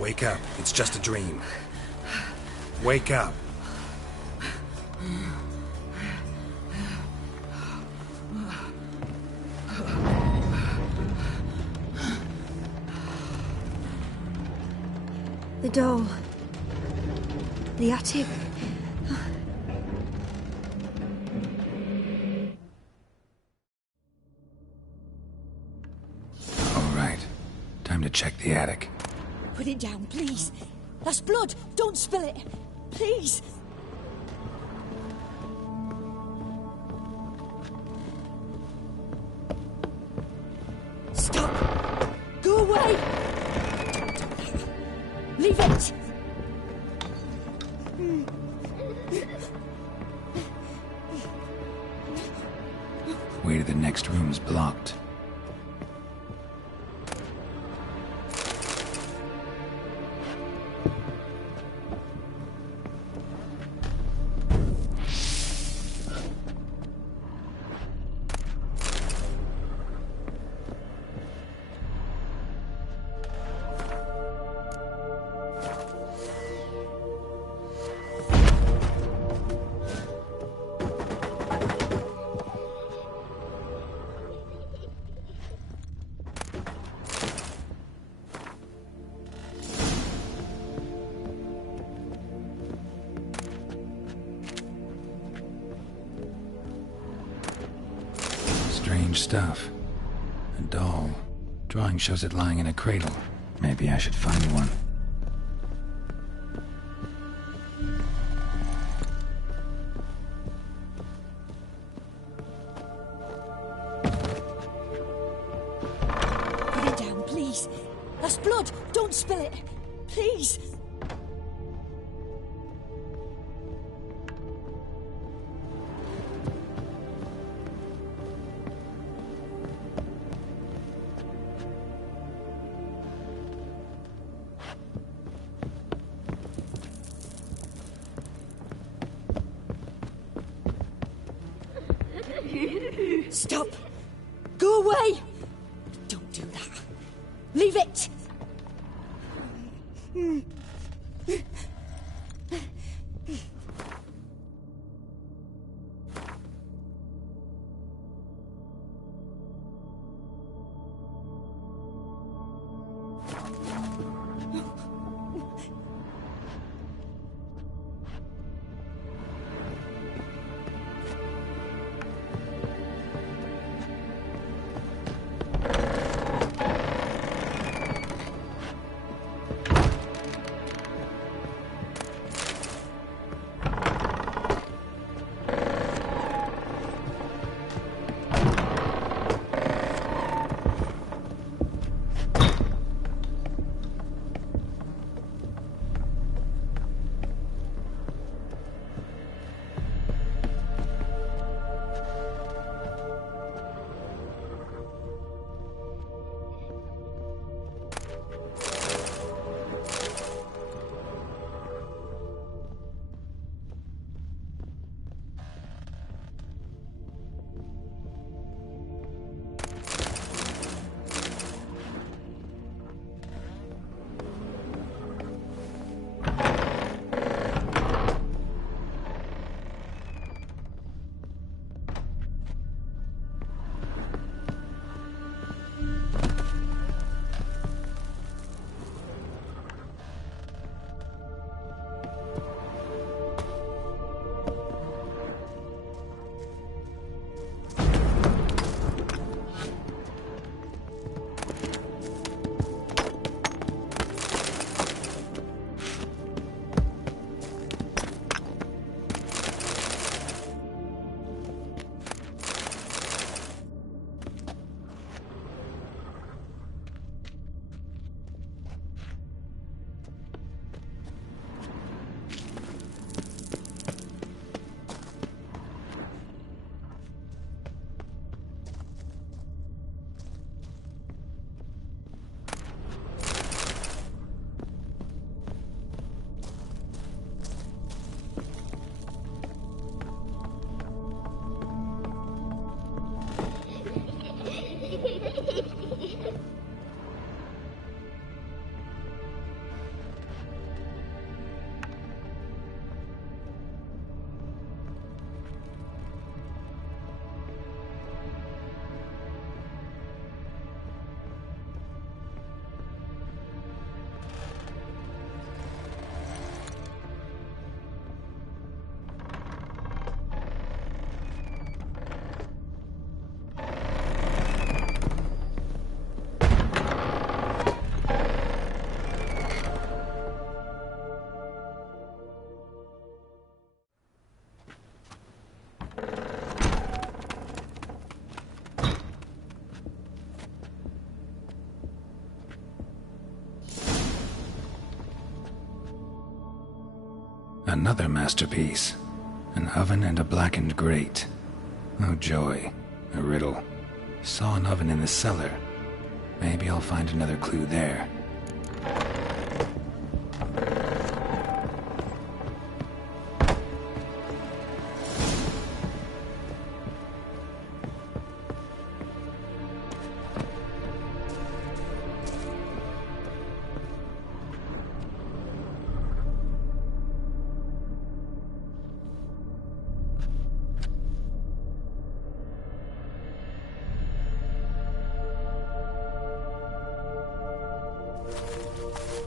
Wake up. It's just a dream. Wake up. The doll. The attic. All right. Time to check the attic. Put it down, please. That's blood. Don't spill it. Please. Stop. Go away. Leave it. Way to the next room's blocked. Strange stuff. A doll. Drawing shows it lying in a cradle. Maybe I should find one. Put it down, please. That's blood. Don't spill it. Please. Stop! Go away! Don't do that. believe it! Another masterpiece. An oven and a blackened grate. Oh joy. A riddle. Saw an oven in the cellar. Maybe I'll find another clue there.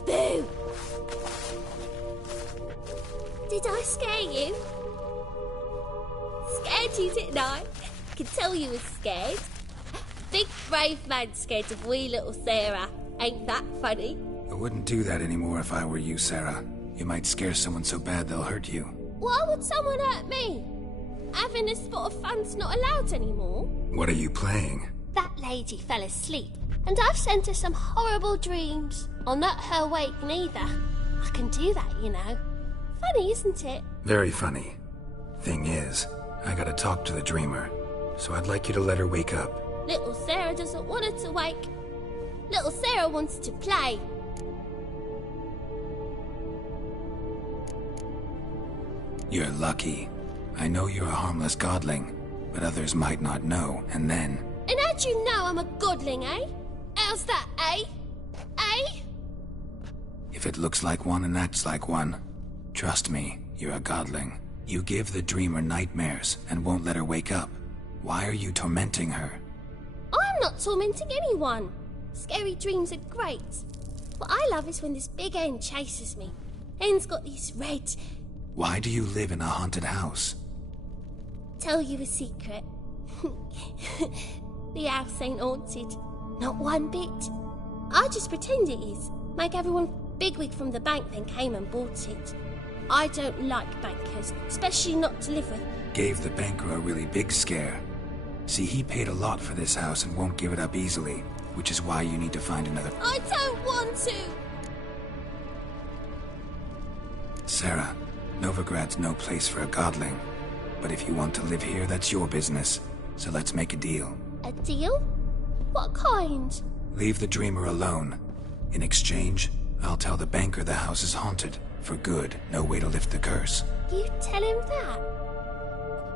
Boo! Did I scare you? Scared you, didn't I? I can tell you was scared. Big brave man scared of wee little Sarah. Ain't that funny? I wouldn't do that anymore if I were you, Sarah. You might scare someone so bad they'll hurt you. Why would someone hurt me? Having a spot of fun's not allowed anymore. What are you playing? That lady fell asleep, and I've sent her some horrible dreams. I'll not her wake neither. I can do that, you know. Funny, isn't it? Very funny. Thing is, I gotta talk to the dreamer, so I'd like you to let her wake up. Little Sarah doesn't want her to wake. Little Sarah wants to play. You're lucky. I know you're a harmless godling, but others might not know, and then... And how'd you know I'm a godling, eh? How's that, eh? If it looks like one and acts like one, trust me, you're a godling. You give the dreamer nightmares and won't let her wake up. Why are you tormenting her? I'm not tormenting anyone. Scary dreams are great. What I love is when this big hen chases me. Hen's got these red... Why do you live in a haunted house? Tell you a secret. The house ain't haunted. Not one bit. I just pretend it is. Make everyone bigwig from the bank then came and bought it. I don't like bankers, especially not to live with. Gave the banker a really big scare. See, he paid a lot for this house and won't give it up easily, which is why you need to find another... I don't want to! Sarah, Novigrad's no place for a godling. But if you want to live here, that's your business. So let's make a deal. A deal? What kind? Leave the dreamer alone. In exchange, I'll tell the banker the house is haunted. For good, no way to lift the curse. You tell him that?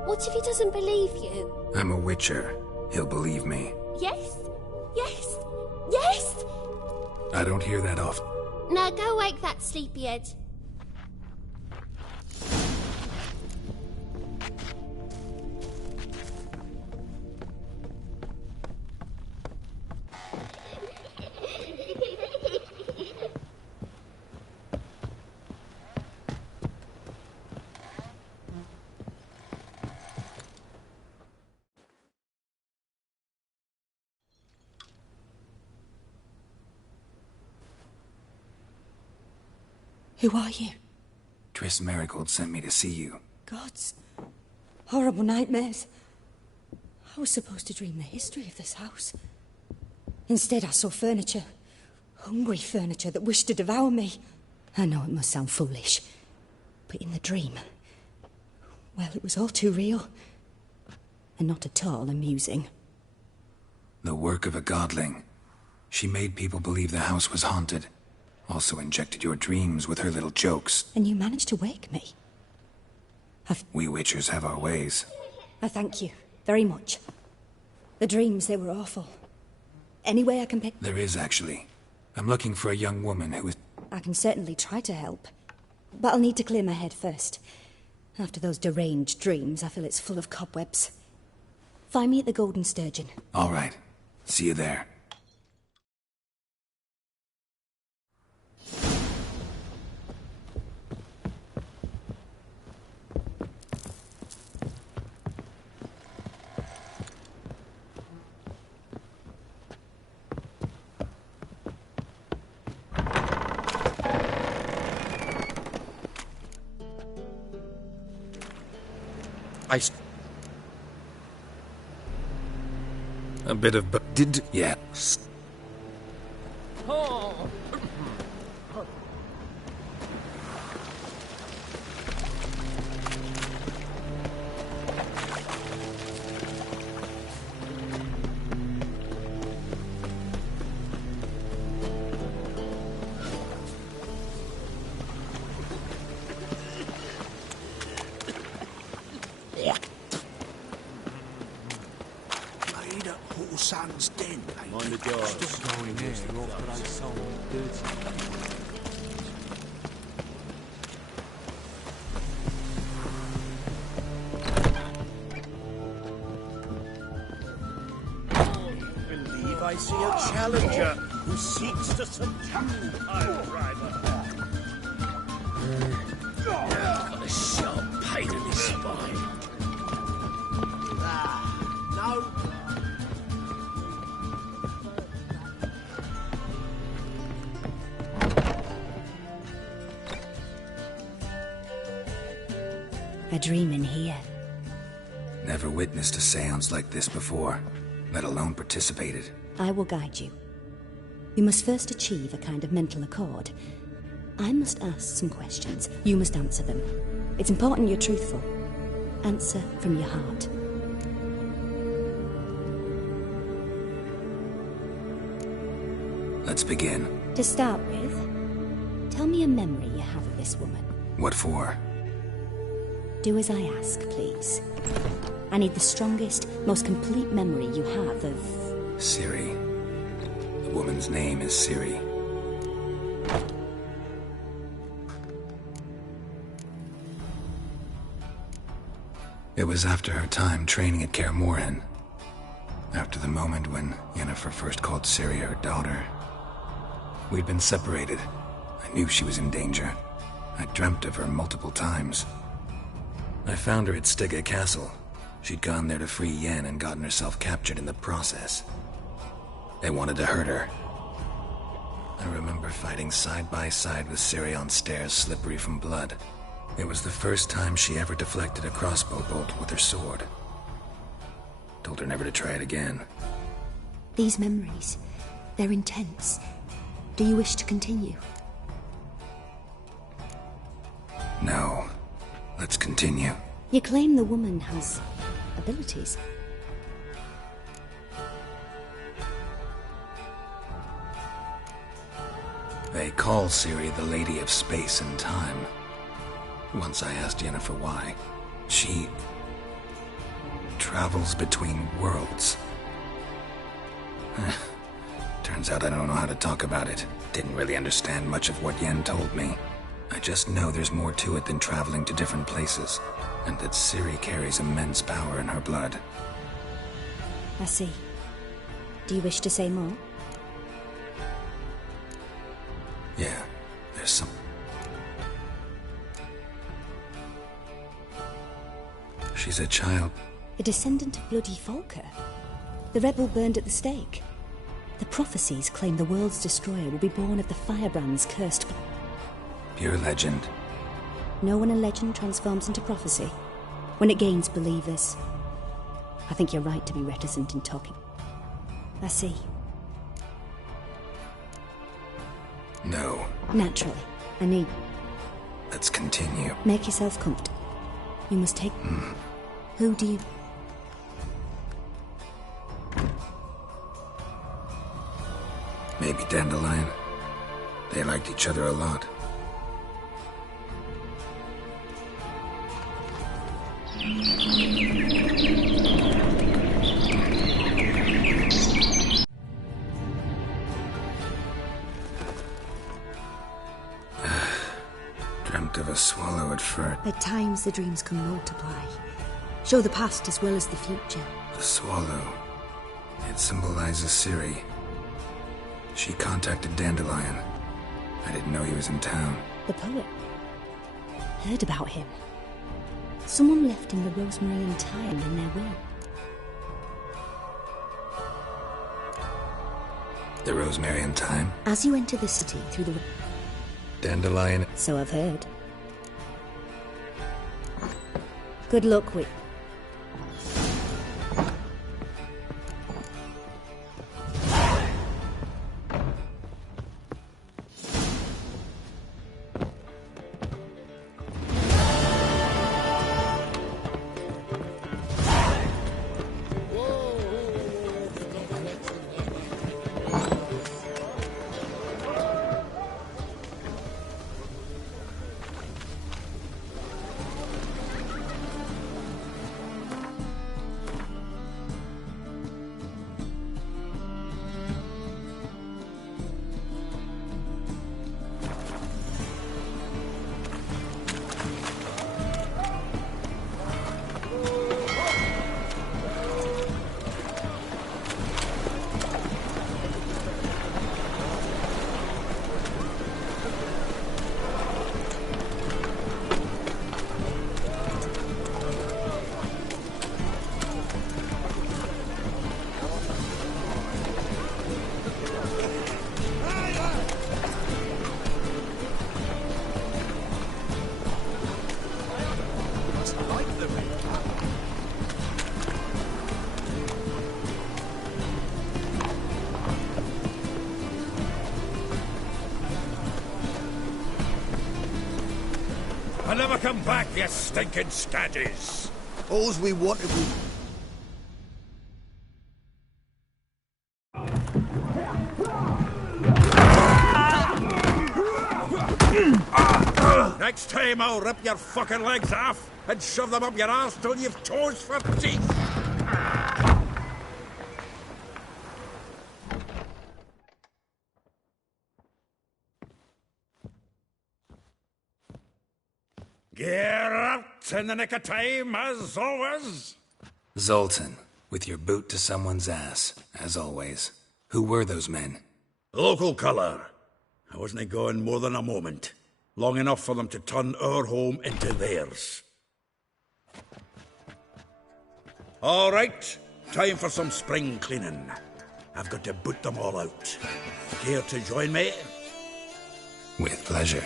What if he doesn't believe you? I'm a witcher. He'll believe me. Yes? Yes? Yes? I don't hear that often. Now go wake that sleepyhead. Who are you? Triss Merigold sent me to see you. Gods. Horrible nightmares. I was supposed to dream the history of this house. Instead, I saw furniture. Hungry furniture that wished to devour me. I know it must sound foolish, but in the dream, well, it was all too real. And not at all amusing. The work of a godling. She made people believe the house was haunted. Also injected your dreams with her little jokes. And you managed to wake me. We witchers have our ways. I thank you very much. The dreams, they were awful. Any way I can pick... There is, actually. I'm looking for a young woman who is... I can certainly try to help. But I'll need to clear my head first. After those deranged dreams, I feel it's full of cobwebs. Find me at the Golden Sturgeon. All right. See you there. A bit of... Did... Yeah. Oh. Son's den. Mind the doors. Stop going there. Your place soul dirty. Believe I see a challenger who seeks to subdue the pile driver. Got a sharp pain in his spine. No. A dream in here. Never witnessed a seance like this before, let alone participated. I will guide you. You must first achieve a kind of mental accord. I must ask some questions. You must answer them. It's important you're truthful. Answer from your heart. Let's begin. To start with, tell me a memory you have of this woman. What for? Do as I ask, please. I need the strongest, most complete memory you have of... Ciri. The woman's name is Ciri. It was after her time training at Kaer Morhen. After the moment when Yennefer first called Ciri her daughter. We'd been separated. I knew she was in danger. I dreamt of her multiple times. I found her at Stygga Castle. She'd gone there to free Yen and gotten herself captured in the process. They wanted to hurt her. I remember fighting side by side with Ciri on stairs slippery from blood. It was the first time she ever deflected a crossbow bolt with her sword. Told her never to try it again. These memories, they're intense. Do you wish to continue? No. Let's continue. You claim the woman has abilities. They call Ciri the Lady of Space and Time. Once I asked Yennefer why. She travels between worlds. Turns out I don't know how to talk about it. Didn't really understand much of what Yen told me. I just know there's more to it than traveling to different places, and that Ciri carries immense power in her blood. I see. Do you wish to say more? Yeah, there's some... She's a child. A descendant of bloody Volker. The rebel burned at the stake. The prophecies claim the world's destroyer will be born of the firebrand's cursed... Pure legend. Know when a legend transforms into prophecy? When it gains believers. I think you're right to be reticent in talking. I see. No. Naturally. I need... Let's continue. Make yourself comfortable. You must take... Who do you... Maybe Dandelion. They liked each other a lot. Dreamt of a swallow at first. At times the dreams can multiply. Show the past as well as the future. The swallow. It symbolizes Ciri. She contacted Dandelion. I didn't know he was in town. The poet. Heard about him. Someone left him the rosemary and thyme in their will. The rosemary and thyme? As you enter the city through the... Dandelion... So I've heard. Good luck with... I'll never come back, you stinking staddies! All's we wanted was... Next time I'll rip your fucking legs off and shove them up your arse till you've toes for teeth! Get up, in the nick of time, as always. Zoltan, with your boot to someone's ass, as always. Who were those men? Local colour. I wasn't gone more than a moment. Long enough for them to turn our home into theirs. All right, time for some spring cleaning. I've got to boot them all out. Care to join me? With pleasure.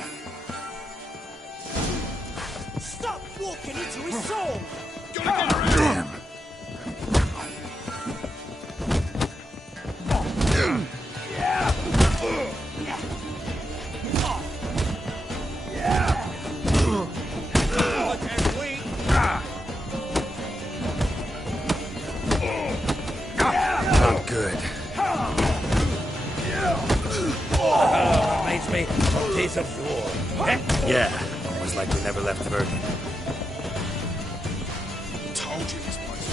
Stop walking into his soul! Damn. Not good. Reminds me of days of yore. Yeah, almost like we never left Bergen. Told you this place.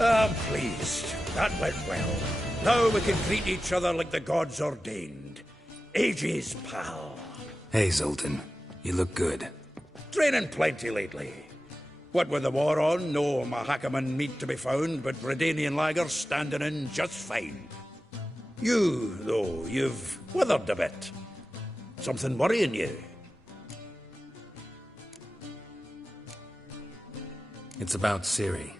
I'm pleased. That went well. Now we can treat each other like the gods ordained. Ages, pal. Hey, Zoltan. You look good. Training plenty lately. What with the war on, no Mahakaman meat to be found, but Redanian lagers standing in just fine. You, though, you've withered a bit. Something worrying you? It's about Ciri.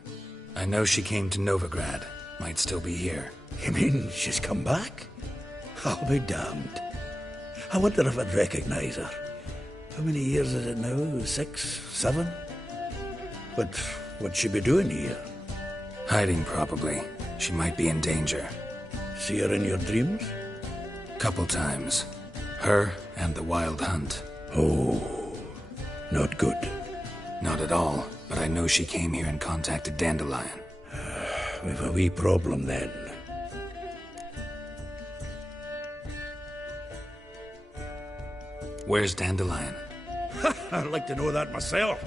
I know she came to Novigrad. Might still be here. You mean she's come back? I'll be damned. I wonder if I'd recognize her. How many years is it now? 6, 7? But what'd she be doing here? Hiding, probably. She might be in danger. See her in your dreams? Couple times. Her and the Wild Hunt. Oh, not good. Not at all, but I know she came here and contacted Dandelion. We've a wee problem then. Where's Dandelion? I'd like to know that myself.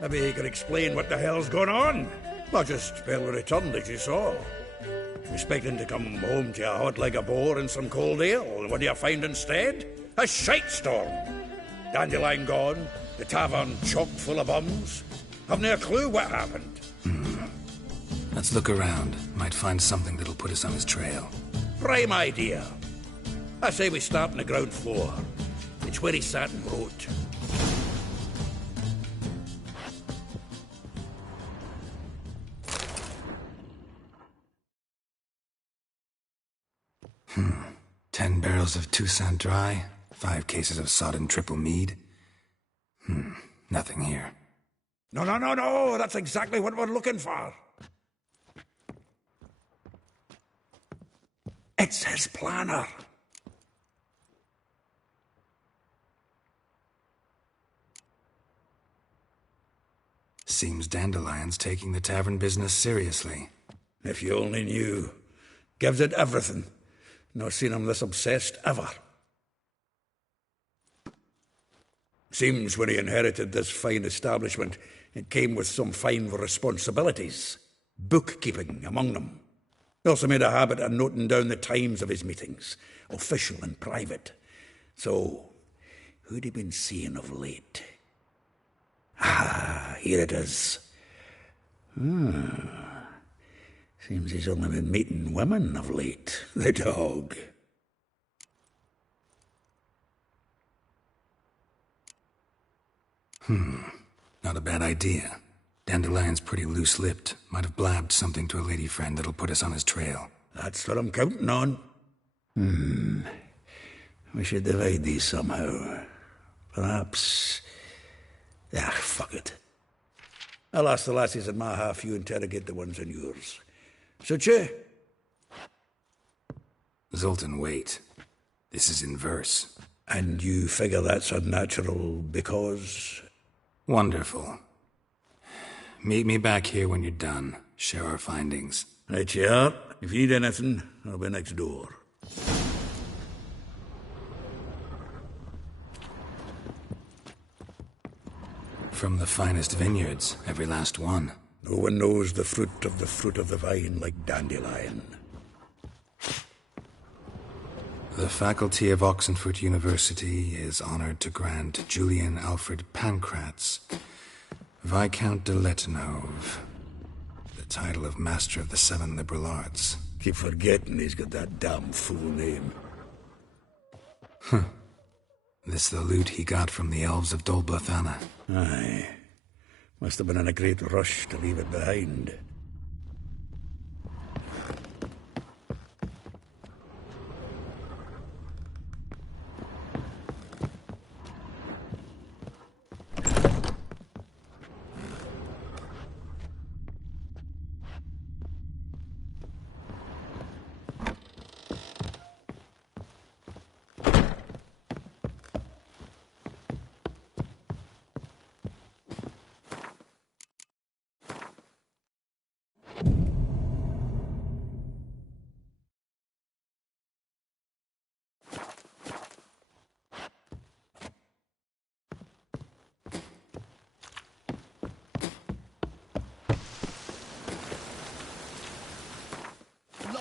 Maybe he could explain what the hell's going on. Not just barely returned, as you saw. Expecting to come home to a hot like a boar and some cold ale, and what do you find instead? A shite storm. Dandelion gone, the tavern chocked full of bums. Haven't a clue what happened. Let's look around. Might find something that'll put us on his trail. Prime idea. I say we start on the ground floor. It's where he sat and wrote. Hmm. 10 barrels of Toussaint Dry, 5 cases of sodden triple mead. Nothing here. No, that's exactly what we're looking for. It's his planner. Seems Dandelion's taking the tavern business seriously. If you only knew. Gives it everything. Not seen him this obsessed ever. Seems when he inherited this fine establishment, it came with some fine responsibilities. Bookkeeping among them. He also made a habit of noting down the times of his meetings, official and private. So, who'd he been seeing of late? Ah, here it is. Seems he's only been meeting women of late. The dog. Not a bad idea. Dandelion's pretty loose-lipped. Might have blabbed something to a lady friend that'll put us on his trail. That's what I'm counting on. We should divide these somehow. Perhaps... fuck it. I'll ask the lassies in my half, you interrogate the ones in yours. Such you? Zoltan, wait. This is in verse. And you figure that's unnatural because... Wonderful. Meet me back here when you're done. Share our findings. Right you are. If you need anything, I'll be next door. From the finest vineyards, every last one. No one knows the fruit of the vine like Dandelion. The faculty of Oxenford University is honored to grant Julian Alfred Pancratz, Viscount de Letenhove, the title of Master of the Seven Liberal Arts. Keep forgetting he's got that damn fool name. Huh. This the loot he got from the elves of Dol Blathanna. Aye. Must have been in a great rush to leave it behind.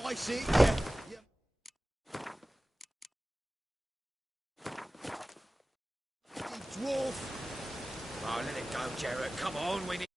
I see, yeah. Dwarf. Oh, let it go, Jarrett. Come on, we need...